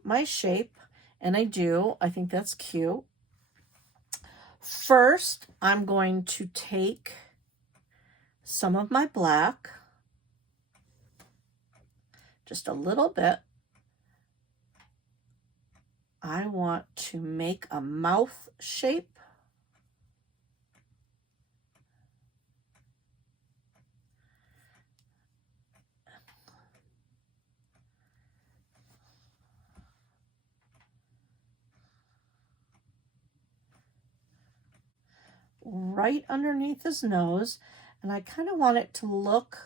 my shape, and I do. I think that's cute. First, I'm going to take some of my black, just a little bit. I want to make a mouth shape. Right underneath his nose. And I kind of want it to look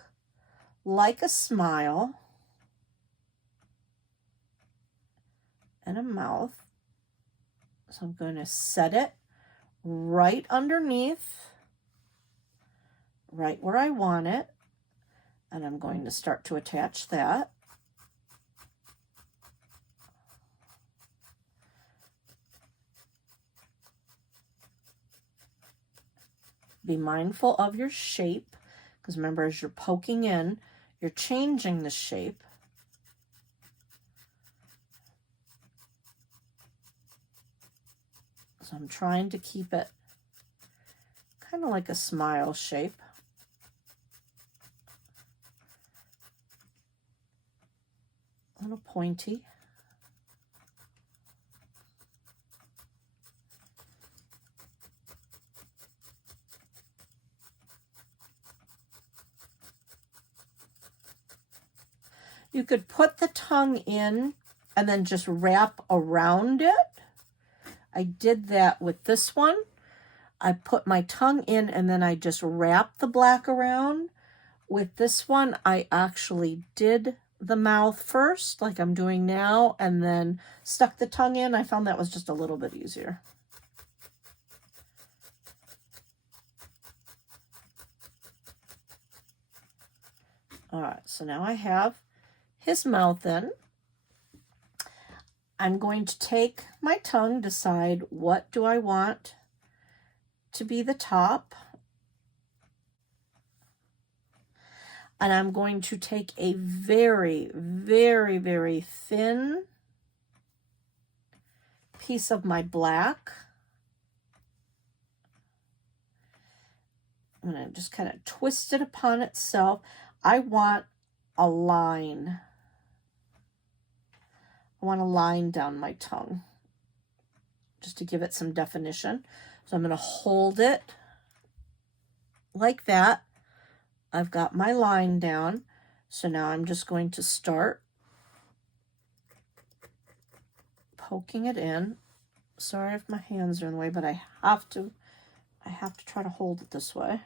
like a smile and a mouth. So I'm going to set it right underneath, right where I want it. And I'm going to start to attach that. Be mindful of your shape, because remember, as you're poking in, you're changing the shape. So I'm trying to keep it kind of like a smile shape. A little pointy. You could put the tongue in and then just wrap around it. I did that with this one. I put my tongue in and then I just wrapped the black around. With this one, I actually did the mouth first, like I'm doing now, and then stuck the tongue in. I found that was just a little bit easier. All right, so now I have his mouth in. I'm going to take my tongue, decide what do I want to be the top. And I'm going to take a very, very, very thin piece of my black. I'm going to just kind of twist it upon itself. I want a line. I want a line down my tongue just to give it some definition. So I'm going to hold it like that. I've got my line down. So now I'm just going to start poking it in. Sorry if my hands are in the way, but I have to try to hold it this way.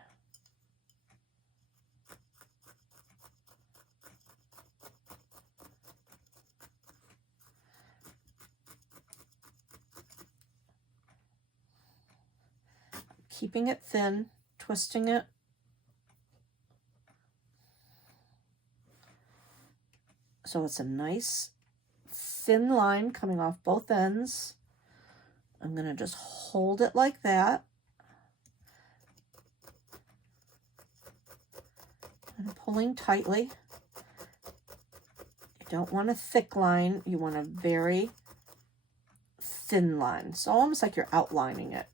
Keeping it thin, twisting it. So it's a nice thin line coming off both ends. I'm going to just hold it like that. And pulling tightly. You don't want a thick line. You want a very thin line. So almost like you're outlining it.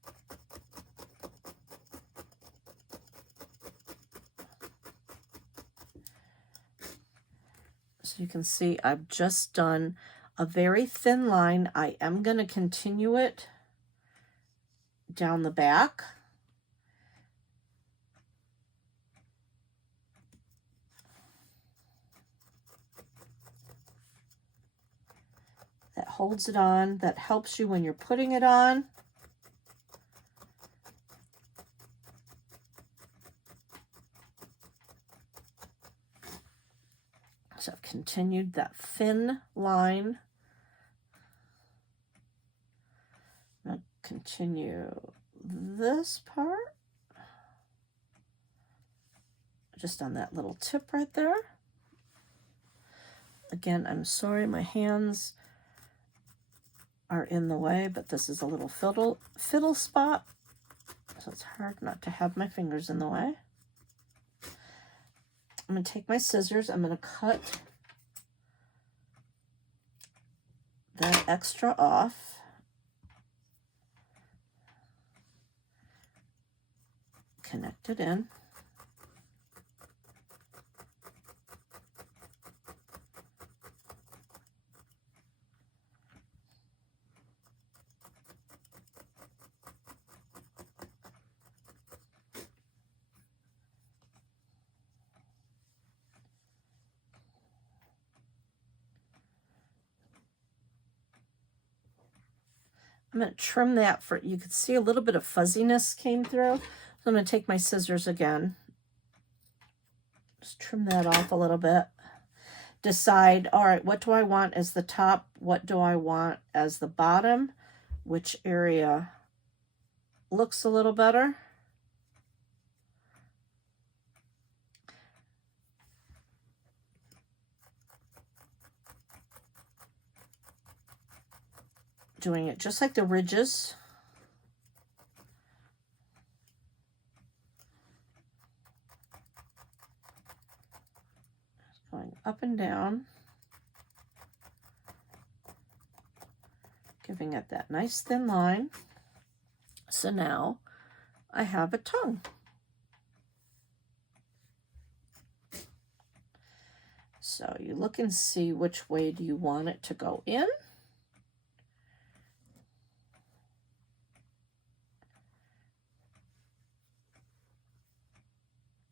So you can see I've just done a very thin line. I am going to continue it down the back. That holds it on. That helps you when you're putting it on. So I've continued that thin line. I'll continue this part. Just on that little tip right there. Again, I'm sorry my hands are in the way, but this is a little fiddle spot. So it's hard not to have my fingers in the way. I'm going to take my scissors. I'm going to cut that extra off. Connect it in. I'm going to trim that for, you could see a little bit of fuzziness came through. So I'm going to take my scissors again Just trim that off a little bit. Decide, all right, what do I want as the top? What do I want as the bottom? Which area looks a little better? Doing it just like the ridges. Going up and down. Giving it that nice thin line. So now I have a tongue. So you look and see which way do you want it to go in.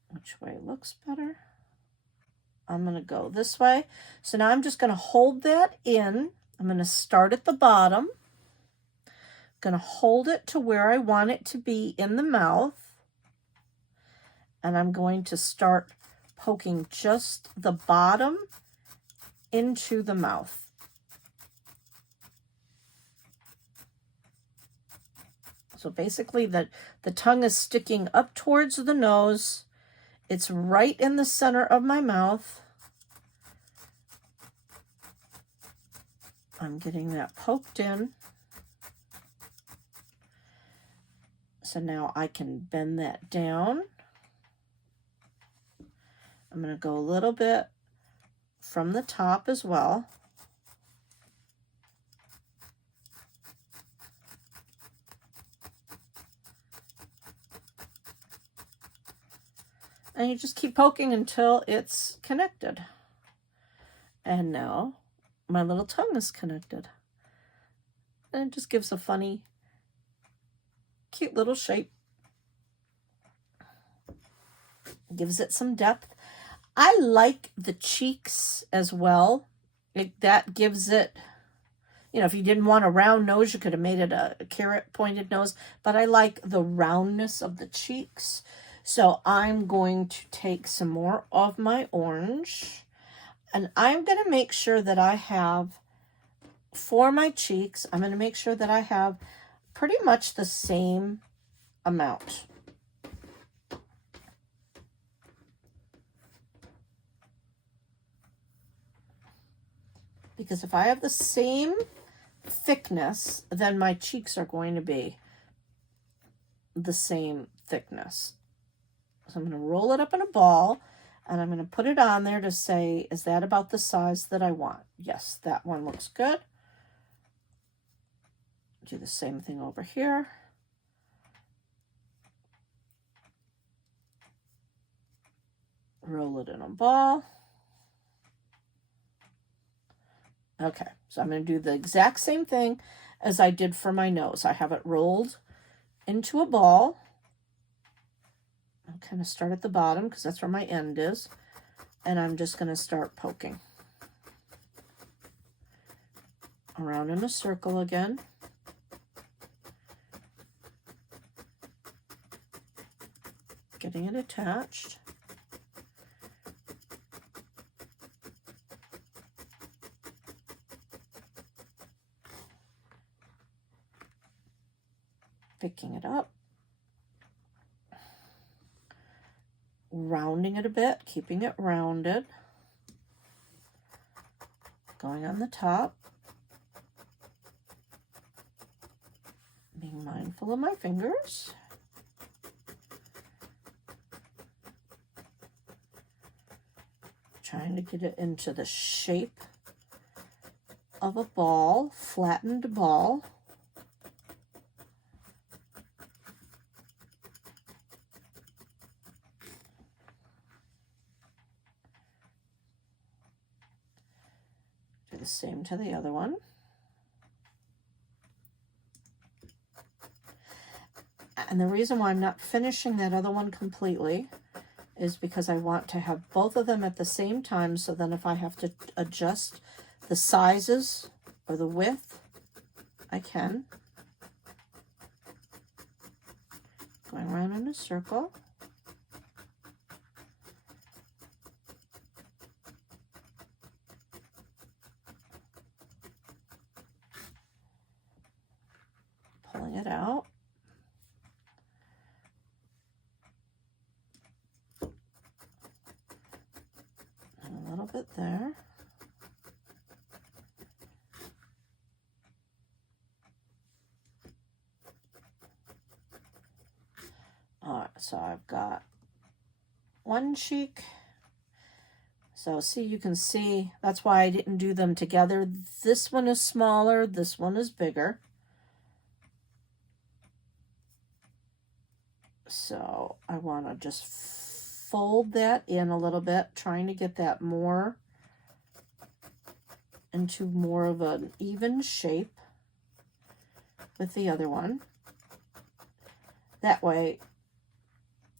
Which way looks better? I'm going to go this way. So now I'm just going to hold that in. I'm going to start at the bottom. I'm going to hold it to where I want it to be in the mouth. And I'm going to start poking just the bottom into the mouth. So basically the tongue is sticking up towards the nose. It's right in the center of my mouth. I'm getting that poked in. So now I can bend that down. I'm going to go a little bit from the top as well. And you just keep poking until it's connected. And now my little tongue is connected. And it just gives a funny, cute little shape. Gives it some depth. I like the cheeks as well. That gives it, you know, if you didn't want a round nose, you could have made it a carrot pointed nose. But I like the roundness of the cheeks. So I'm going to take some more of my orange, and I'm going to make sure that I have, for my cheeks, I'm going to make sure that I have pretty much the same amount. Because if I have the same thickness, then my cheeks are going to be the same thickness. So I'm going to roll it up in a ball, and I'm going to put it on there to say, is that about the size that I want? Yes, that one looks good. Do the same thing over here. Roll it in a ball. Okay, so I'm going to do the exact same thing as I did for my nose. I have it rolled into a ball. I'll kind of start at the bottom because that's where my end is. And I'm just going to start poking around in a circle again. Getting it attached. Picking it up. Rounding it a bit, keeping it rounded. Going on the top. Being mindful of my fingers. Trying to get it into the shape of a ball, flattened ball. Do the same to the other one. And the reason why I'm not finishing that other one completely is because I want to have both of them at the same time, so then if I have to adjust the sizes or the width, I can. Going around in a circle. of it there. All right, so I've got one cheek. So see, you can see, that's why I didn't do them together. This one is smaller, this one is bigger. So I want to just fold that in a little bit, trying to get that more into more of an even shape with the other one. That way,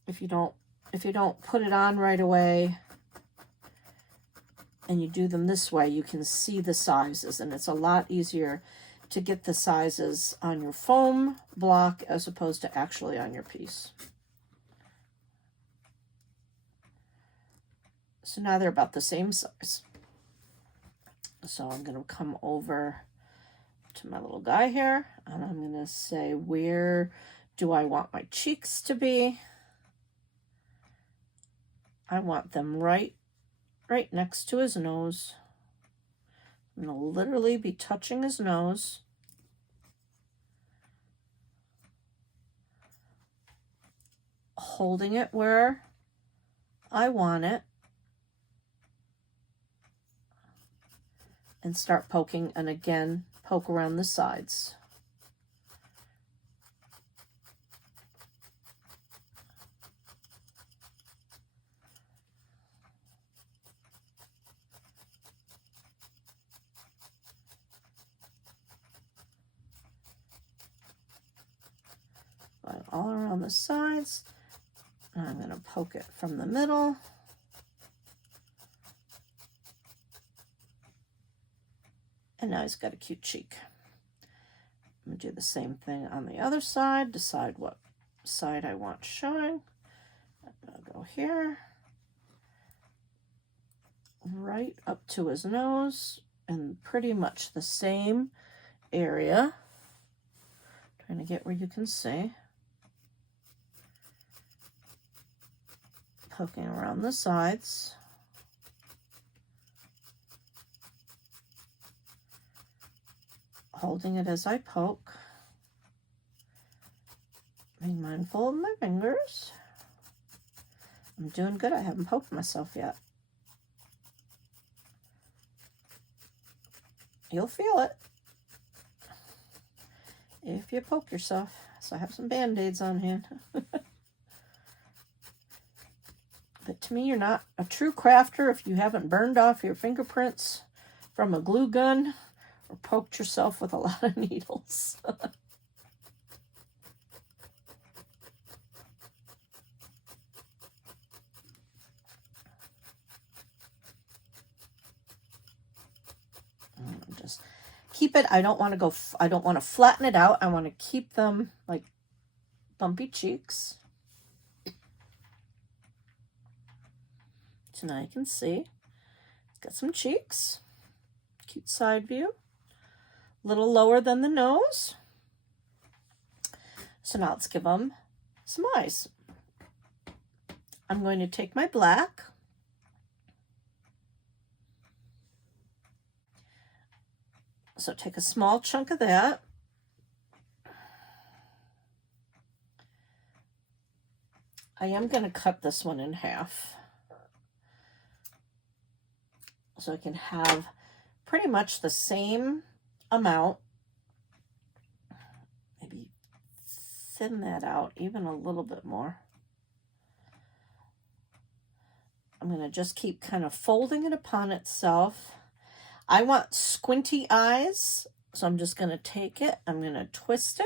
if you don't put it on right away and you do them this way, you can see the sizes, and it's a lot easier to get the sizes on your foam block as opposed to actually on your piece. So now they're about the same size. So I'm going to come over to my little guy here, and I'm going to say, where do I want my cheeks to be? I want them right next to his nose. I'm going to literally be touching his nose. Holding it where I want it. And start poking, and again, poke around the sides. All around the sides. And I'm going to poke it from the middle. And now he's got a cute cheek. I'm going to do the same thing on the other side. Decide what side I want showing. I'll go here. Right up to his nose. And pretty much the same area. Trying to get where you can see. Poking around the sides. Holding it as I poke. Being mindful of my fingers. I'm doing good. I haven't poked myself yet. You'll feel it if you poke yourself. So I have some Band-Aids on hand. But to me, you're not a true crafter if you haven't burned off your fingerprints from a glue gun or poked yourself with a lot of needles. Just keep it. I don't want to flatten it out. I want to keep them like bumpy cheeks. So now you can see it's got some cheeks. Cute side view. A little lower than the nose. So now let's give them some eyes. I'm going to take my black. So take a small chunk of that. I am going to cut this one in half. So I can have pretty much the same amount. Maybe thin that out even a little bit more. I'm going to just keep kind of folding it upon itself. I want squinty eyes, so I'm just going to take it. I'm going to twist it.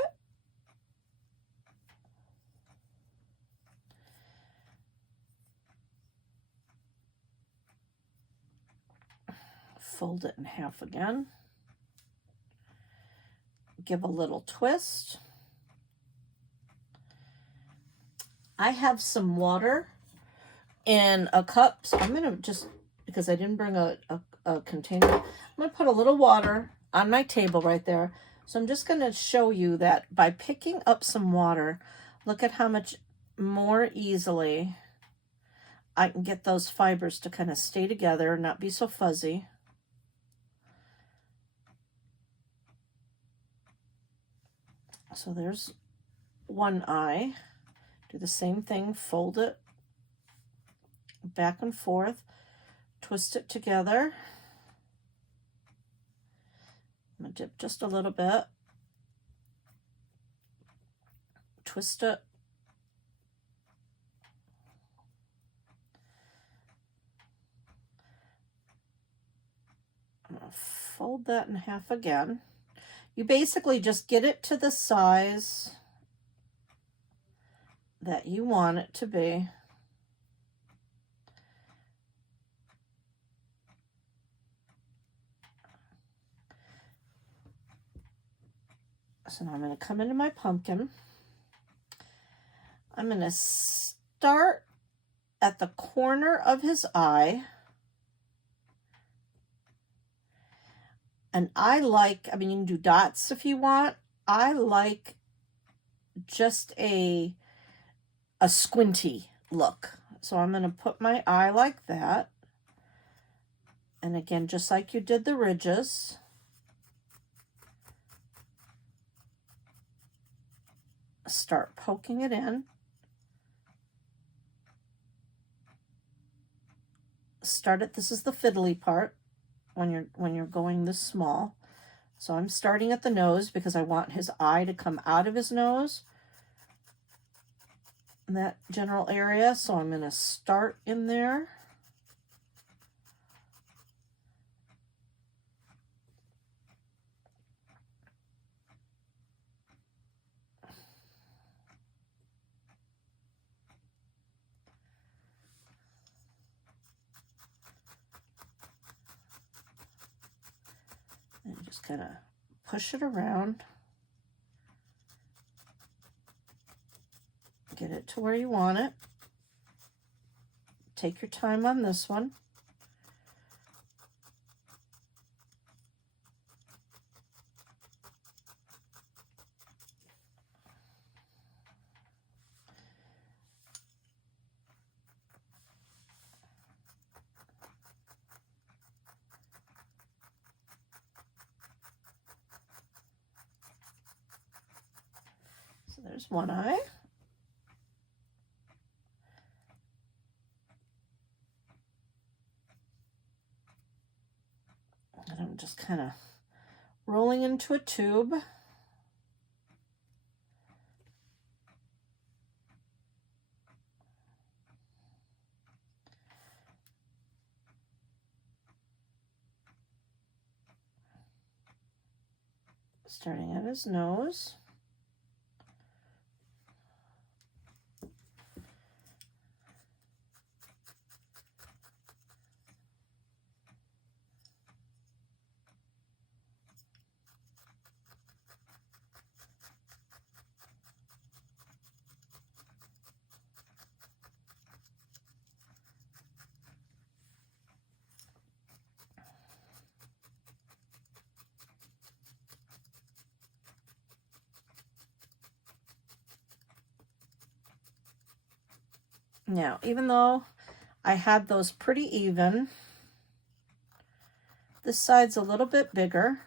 Fold it in half again. Give a little twist. I have some water in a cup, so I'm going to just, because I didn't bring a container, I'm going to put a little water on my table right there. So I'm just going to show you that by picking up some water, look at how much more easily I can get those fibers to kind of stay together and not be so fuzzy. So there's one eye. Do the same thing, fold it back and forth, twist it together. I'm going to dip just a little bit, twist it, I'm going to fold that in half again. You basically just get it to the size that you want it to be. So now I'm going to come into my pumpkin. I'm going to start at the corner of his eye. And I like, I mean, you can do dots if you want. I like just a squinty look. So I'm going to put my eye like that. And again, just like you did the ridges. Start poking it in. Start it, this is the fiddly part when you're going this small. So I'm starting at the nose because I want his eye to come out of his nose in that general area. So I'm going to start in there. And just kind of push it around. Get it to where you want it. Take your time on this one. So there's one eye. And I'm just kind of rolling into a tube. Starting at his nose. Now, even though I had those pretty even, this side's a little bit bigger.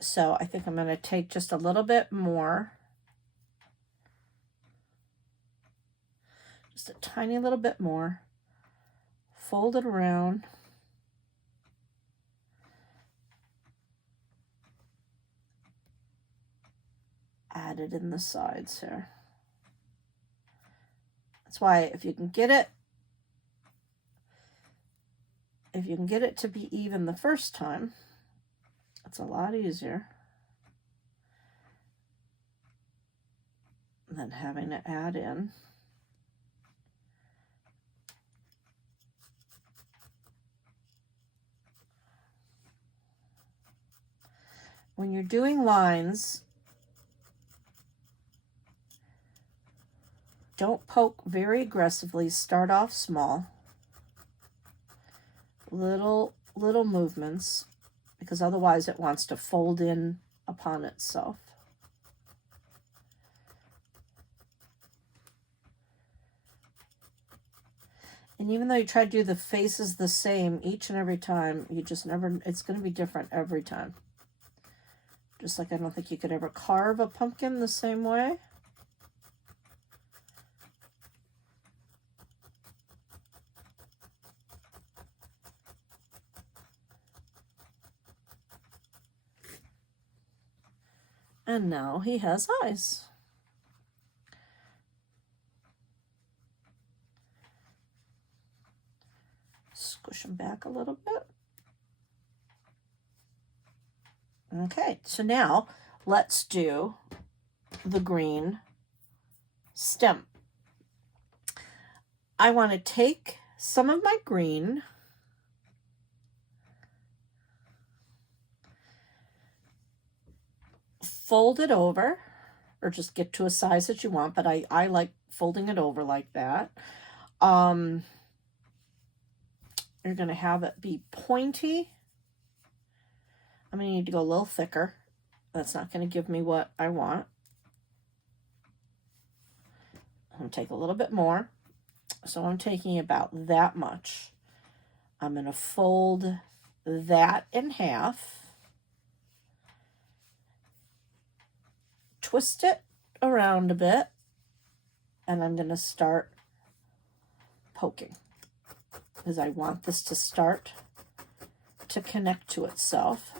So I think I'm going to take just a little bit more. Just a tiny little bit more. Fold it around. Add it in the sides here. That's why if you can get it to be even the first time, it's a lot easier than having to add in. When you're doing lines, don't poke very aggressively. Start off small. Little movements, because otherwise it wants to fold in upon itself. And even though you try to do the faces the same each and every time, you just never, it's going to be different every time. Just like I don't think you could ever carve a pumpkin the same way. And now he has eyes. Squish them back a little bit. Okay, so now let's do the green stem. I want to take some of my green, fold it over, or just get to a size that you want, but I like folding it over like that. You're going to have it be pointy. I'm going to need to go a little thicker. That's not going to give me what I want. I'm going to take a little bit more. So I'm taking about that much. I'm going to fold that in half. Twist it around a bit. And I'm going to start poking, because I want this to start to connect to itself.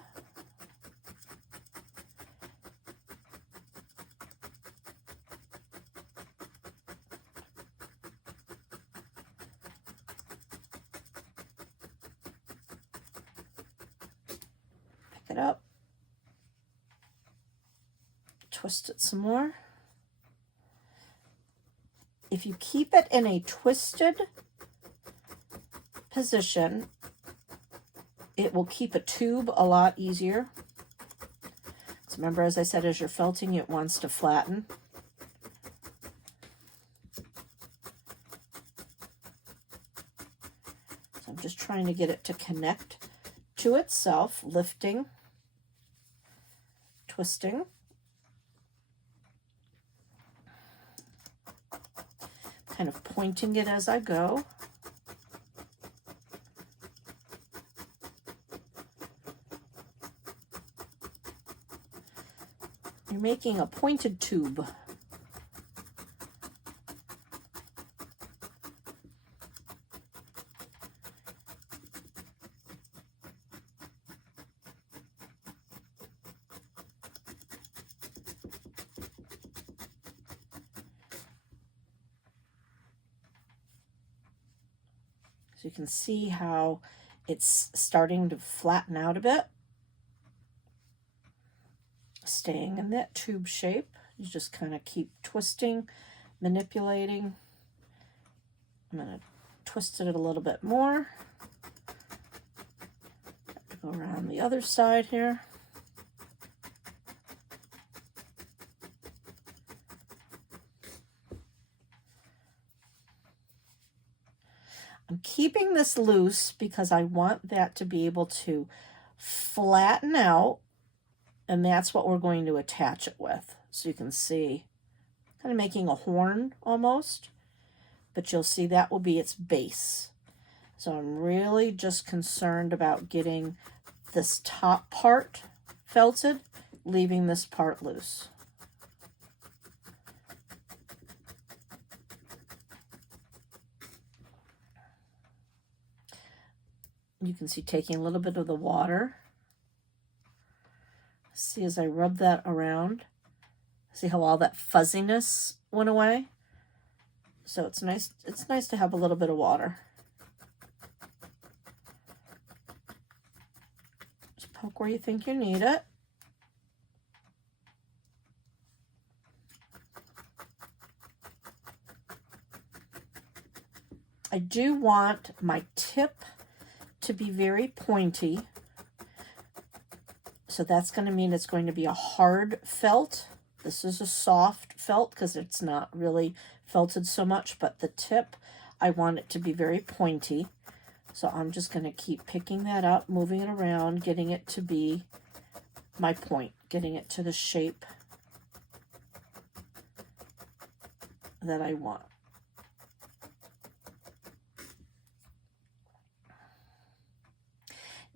Pick it up, twist it some more. If you keep it in a twisted position, it will keep a tube a lot easier. So remember, as I said, as you're felting, it wants to flatten. So I'm just trying to get it to connect to itself, lifting, twisting. Kind of pointing it as I go. You're making a pointed tube. So you can see how it's starting to flatten out a bit. Staying in that tube shape. You just kind of keep twisting, manipulating. I'm going to twist it a little bit more. Have to go around the other side here. I'm keeping this loose because I want that to be able to flatten out, and that's what we're going to attach it with. So you can see, kind of making a horn almost, but you'll see that will be its base. So I'm really just concerned about getting this top part felted, leaving this part loose. You can see taking a little bit of the water. See as I rub that around, see how all that fuzziness went away? So it's nice to have a little bit of water. Just poke where you think you need it. I do want my tip to be very pointy. So that's going to mean it's going to be a hard felt. This is a soft felt because it's not really felted so much, but the tip, I want it to be very pointy. So I'm just going to keep picking that up, moving it around, getting it to be my point, getting it to the shape that I want.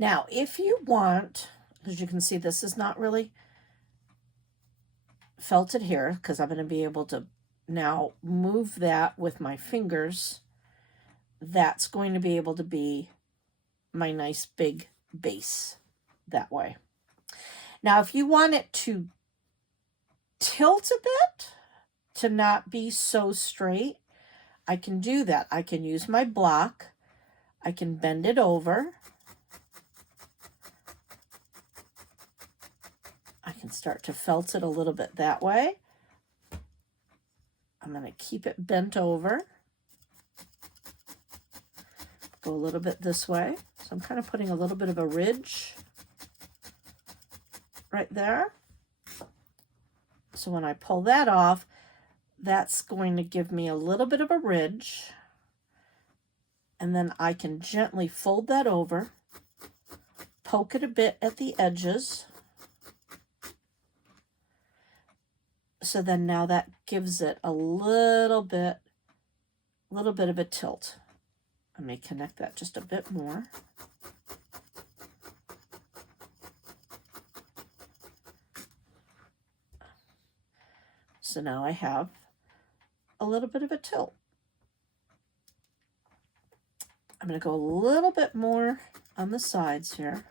Now, if you want, as you can see, this is not really felted here because I'm going to be able to now move that with my fingers. That's going to be able to be my nice big base that way. Now, if you want it to tilt a bit, to not be so straight, I can do that. I can use my block. I can bend it over. I can start to felt it a little bit that way. I'm going to keep it bent over. Go a little bit this way. So I'm kind of putting a little bit of a ridge right there. So when I pull that off, that's going to give me a little bit of a ridge. And then I can gently fold that over, poke it a bit at the edges. So then now that gives it a little bit of a tilt. I may connect that just a bit more. So now I have a little bit of a tilt. I'm going to go a little bit more on the sides here.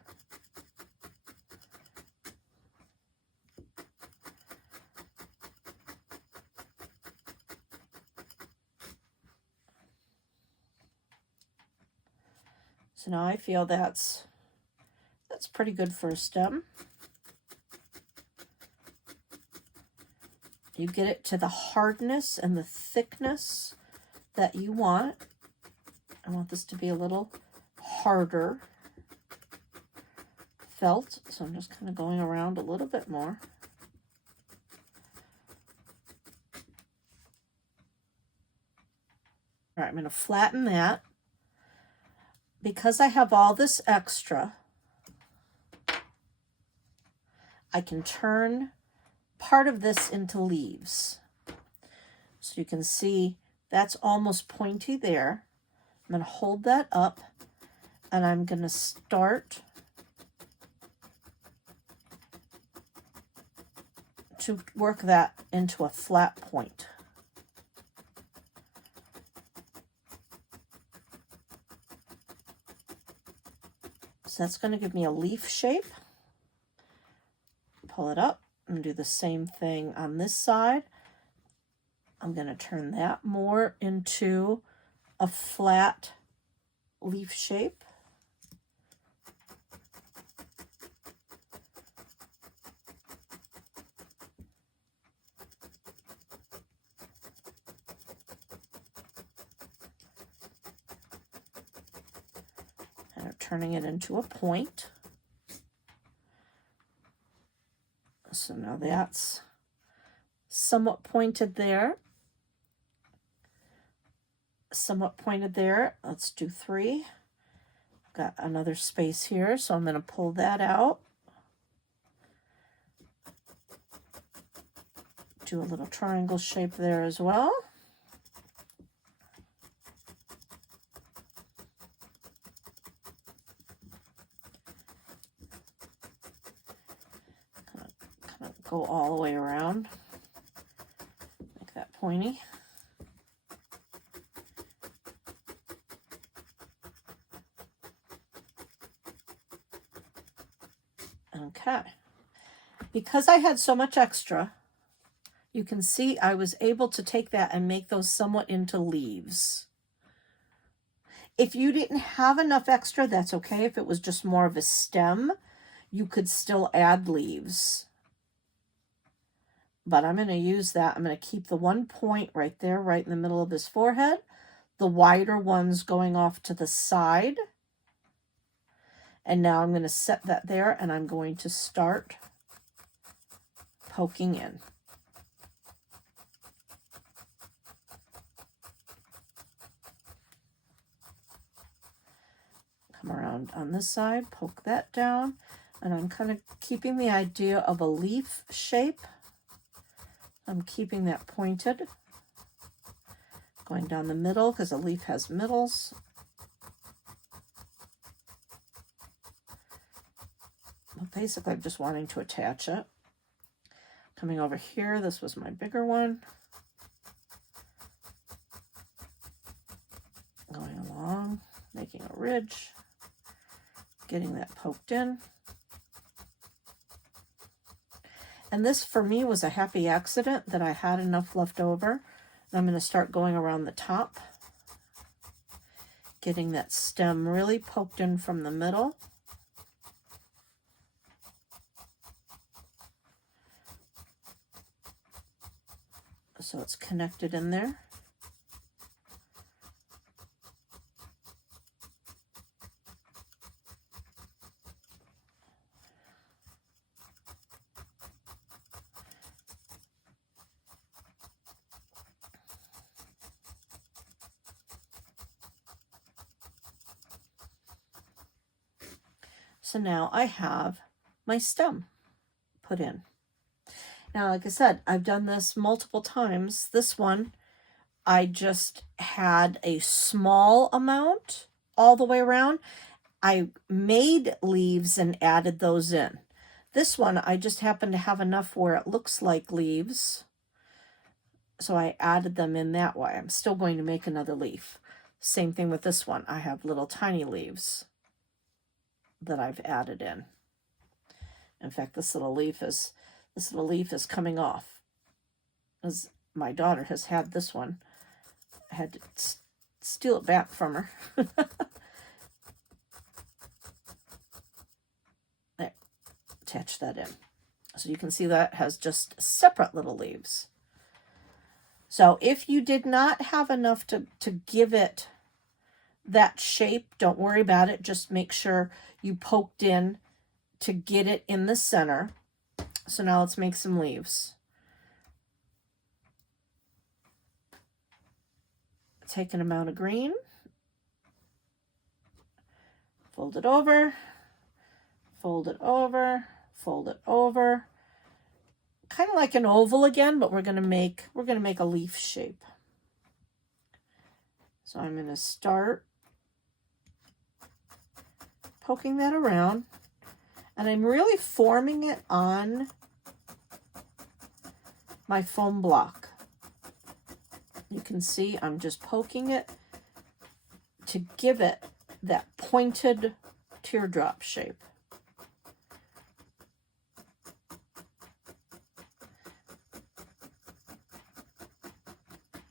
So now I feel that's pretty good for a stem. You get it to the hardness and the thickness that you want. I want this to be a little harder felt, so I'm just kind of going around a little bit more. All right, I'm going to flatten that. Because I have all this extra, I can turn part of this into leaves. So you can see that's almost pointy there. I'm going to hold that up and I'm going to start to work that into a flat point. So that's going to give me a leaf shape. Pull it up and do the same thing on this side. I'm going to turn that more into a flat leaf shape. And turning it into a point. So now that's somewhat pointed there. Somewhat pointed there. Let's do 3. Got another space here, so I'm going to pull that out. Do a little triangle shape there as well. Kind of go all the way around. Make that pointy. Okay, because I had so much extra, you can see I was able to take that and make those somewhat into leaves. If you didn't have enough extra, that's okay. If it was just more of a stem, you could still add leaves. But I'm going to use that. I'm going to keep the one point right there, right in the middle of his forehead. The wider ones going off to the side. And now I'm going to set that there, and I'm going to start poking in. Come around on this side, poke that down, and I'm kind of keeping the idea of a leaf shape. I'm keeping that pointed, going down the middle because a leaf has middles. basically I'm just wanting to attach it. Coming over here, this was my bigger one. Going along, making a ridge, getting that poked in. And this for me was a happy accident that I had enough left over. And I'm going to start going around the top, getting that stem really poked in from the middle. So it's connected in there. So now I have my stem put in. Now, like I said, I've done this multiple times. This one, I just had a small amount all the way around. I made leaves and added those in. This one, I just happened to have enough where it looks like leaves. So I added them in that way. I'm still going to make another leaf. Same thing with this one. I have little tiny leaves that I've added in. In fact, this little leaf is coming off. As my daughter has had this one. I had to steal it back from her. There, attach that in. So you can see that has just separate little leaves. So if you did not have enough to give it that shape, don't worry about it. Just make sure you poked in to get it in the center. So now let's make some leaves. Take an amount of green, fold it over, fold it over, fold it over. Kind of like an oval again, but we're gonna make a leaf shape. So I'm gonna start poking that around, and I'm really forming it on my foam block. You can see I'm just poking it to give it that pointed teardrop shape.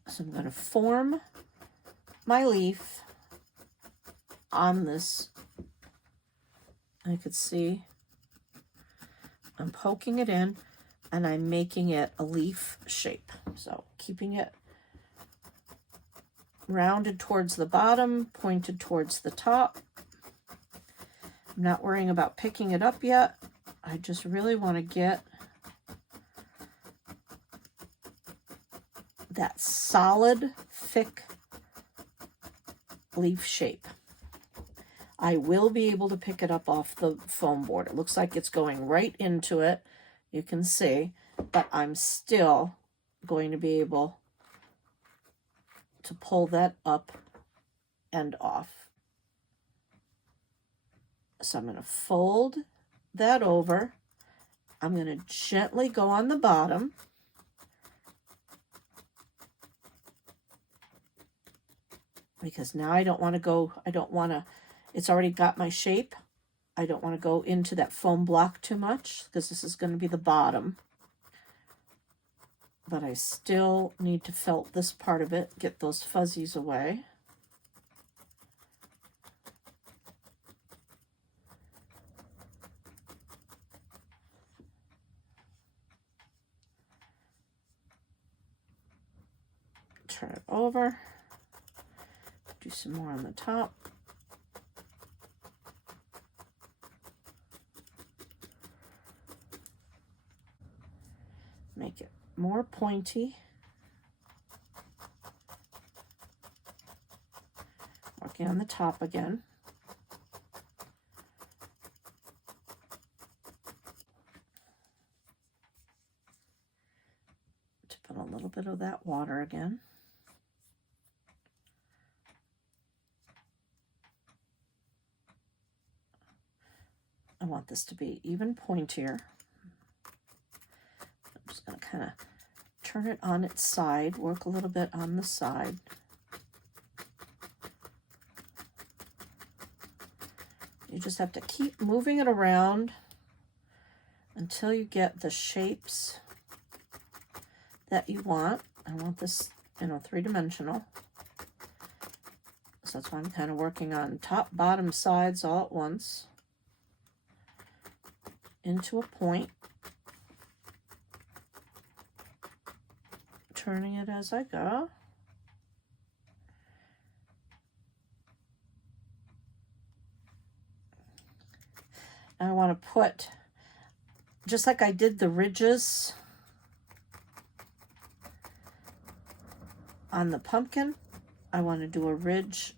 So I'm going to form my leaf on this. I could see I'm poking it in and I'm making it a leaf shape. So keeping it rounded towards the bottom, pointed towards the top. I'm not worrying about picking it up yet. I just really want to get that solid, thick leaf shape. I will be able to pick it up off the foam board. It looks like it's going right into it. You can see, but I'm still going to be able to pull that up and off. So I'm going to fold that over. I'm going to gently go on the bottom. Because now I don't want to, it's already got my shape. I don't want to go into that foam block too much because this is going to be the bottom. But I still need to felt this part of it, get those fuzzies away. Turn it over. Do some more on the top. Make it more pointy. Working on the top again. To put a little bit of that water again. I'm want this to be even pointier. I'm just going to kind of turn it on its side, work a little bit on the side. You just have to keep moving it around until you get the shapes that you want. I want this, you know, three-dimensional. So that's why I'm kind of working on top, bottom, sides all at once into a point, turning it as I go. I want to put, just like I did the ridges on the pumpkin, I want to do a ridge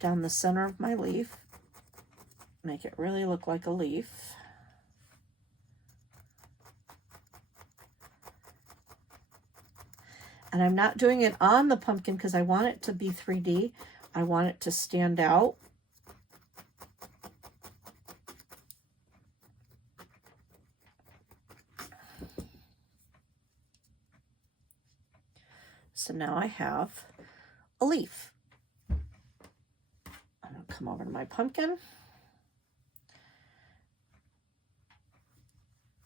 down the center of my leaf, make it really look like a leaf. And I'm not doing it on the pumpkin because I want it to be 3D. I want it to stand out. So now I have a leaf. I'm going to come over to my pumpkin.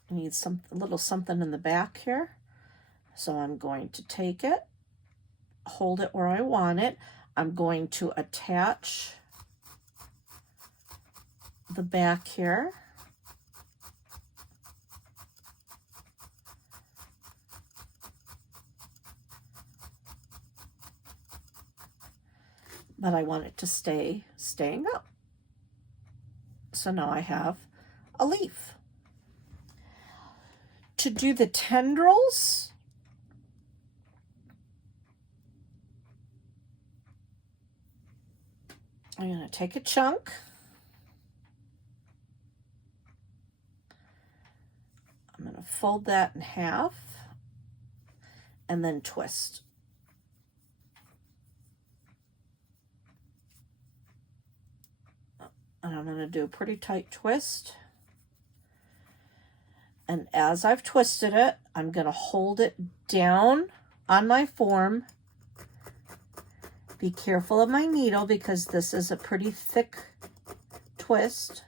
I need a little something in the back here. So I'm going to take it, hold it where I want it. I'm going to attach the back here. But I want it to staying up. So now I have a leaf. To do the tendrils, I'm going to take a chunk. I'm going to fold that in half and then twist. And I'm going to do a pretty tight twist. And as I've twisted it, I'm going to hold it down on my form. Be careful of my needle because this is a pretty thick twist.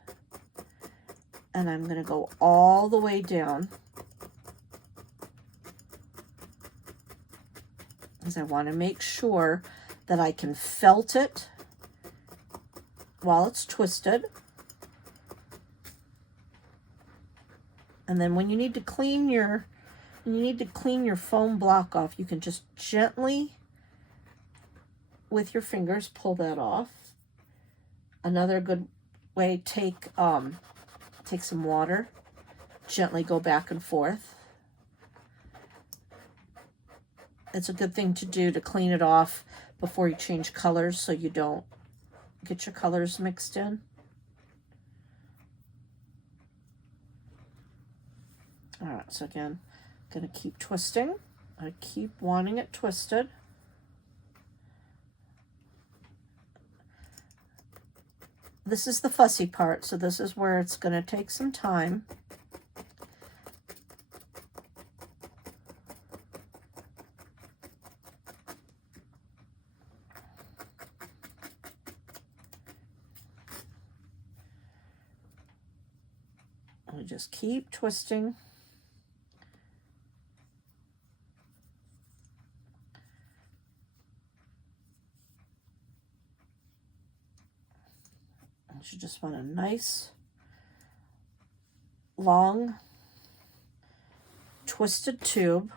And I'm going to go all the way down, because I want to make sure that I can felt it while it's twisted. And then when you need to clean your foam block off, you can just gently with your fingers pull that off. Another good way, take some water, gently go back and forth. It's a good thing to do to clean it off before you change colors so you don't get your colors mixed in. All right, so again, I'm going to keep twisting. I keep wanting it twisted. This is the fussy part, so this is where it's going to take some time. We just keep twisting. And you just want a nice, long, twisted tube.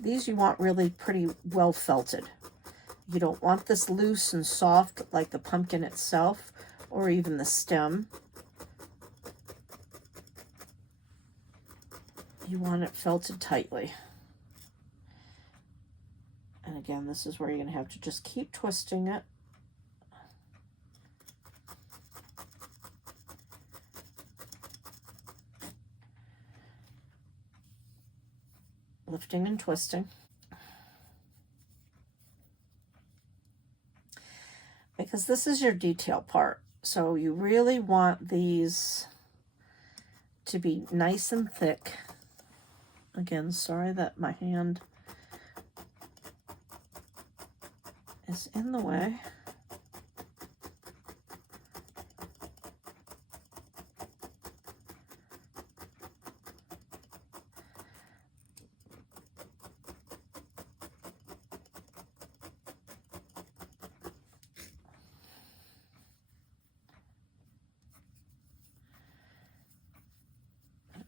These you want really pretty well felted. You don't want this loose and soft like the pumpkin itself or even the stem. You want it felted tightly. And again, this is where you're going to have to just keep twisting it. lifting and twisting. Because this is your detail part. So you really want these to be nice and thick. Again, sorry that my hand is in the way.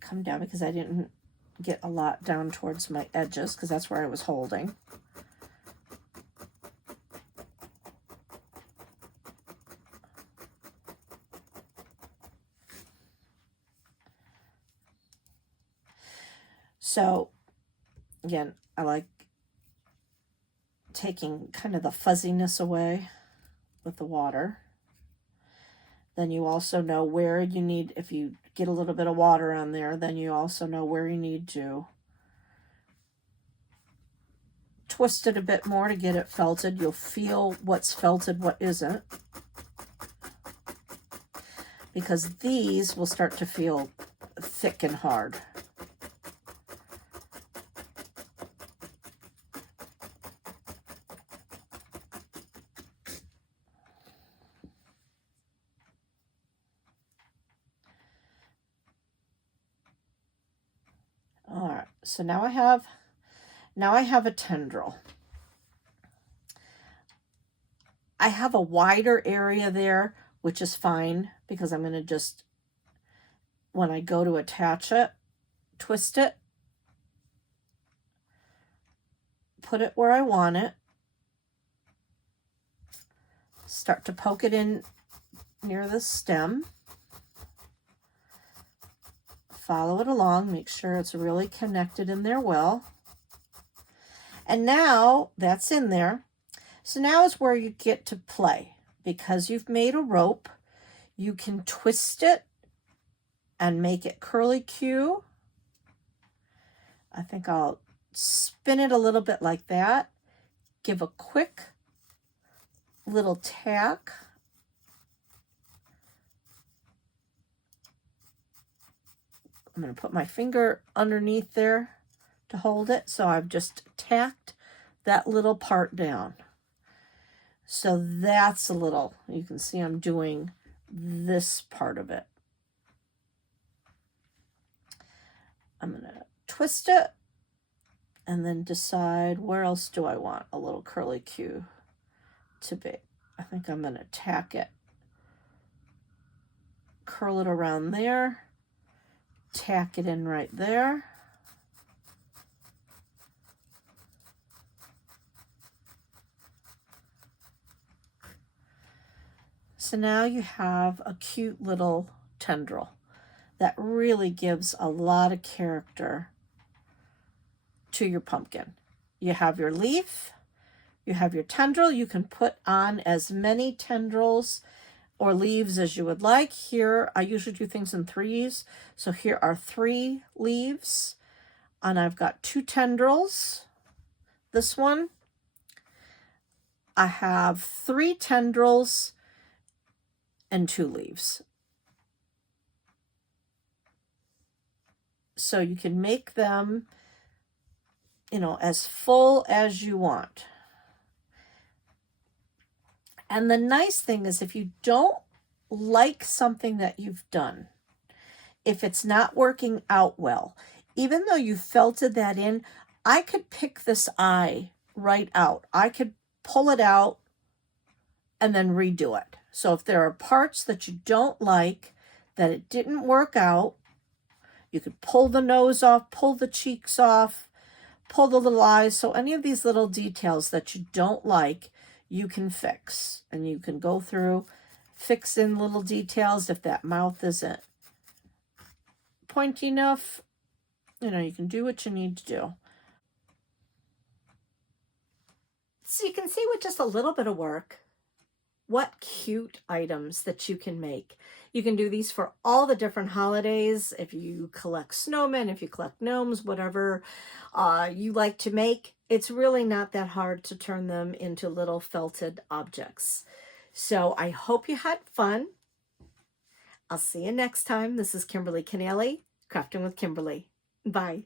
Come down because I didn't get a lot down towards my edges because that's where I was holding. So again, I like taking kind of the fuzziness away with the water. Then you also know where you need, if you get a little bit of water on there, then you also know where you need to twist it a bit more to get it felted. You'll feel what's felted, what isn't. Because these will start to feel thick and hard. All right, so now I have a tendril. I have a wider area there, which is fine because I'm going to just, when I go to attach it, twist it, put it where I want it, start to poke it in near the stem, follow it along, make sure it's really connected in there well. And now that's in there. So now is where you get to play. Because you've made a rope, you can twist it and make it curly Q. I think I'll spin it a little bit like that. Give a quick little tack. I'm going to put my finger underneath there to hold it. So I've just tacked that little part down. So that's a little, you can see I'm doing this part of it. I'm going to twist it and then decide where else do I want a little curly Q to be. I think I'm going to tack it, curl it around there, tack it in right there. So now you have a cute little tendril that really gives a lot of character to your pumpkin. You have your leaf, you have your tendril. You can put on as many tendrils or leaves as you would like. Here, I usually do things in threes. So here are 3 leaves, and I've got 2 tendrils. This one, I have 3 tendrils and 2 leaves. So you can make them, you know, as full as you want. And the nice thing is if you don't like something that you've done, if it's not working out well, even though you felted that in, I could pick this eye right out. I could pull it out and then redo it. So if there are parts that you don't like, that it didn't work out, you could pull the nose off, pull the cheeks off, pull the little eyes. So any of these little details that you don't like, you can fix. And you can go through, fix in little details if that mouth isn't pointy enough. You know, you can do what you need to do. So you can see with just a little bit of work, what cute items that you can make. You can do these for all the different holidays. If you collect snowmen, if you collect gnomes, whatever you like to make, it's really not that hard to turn them into little felted objects. So I hope you had fun. I'll see you next time. This is Kimberly Canelli, Crafting with Kimberly. Bye.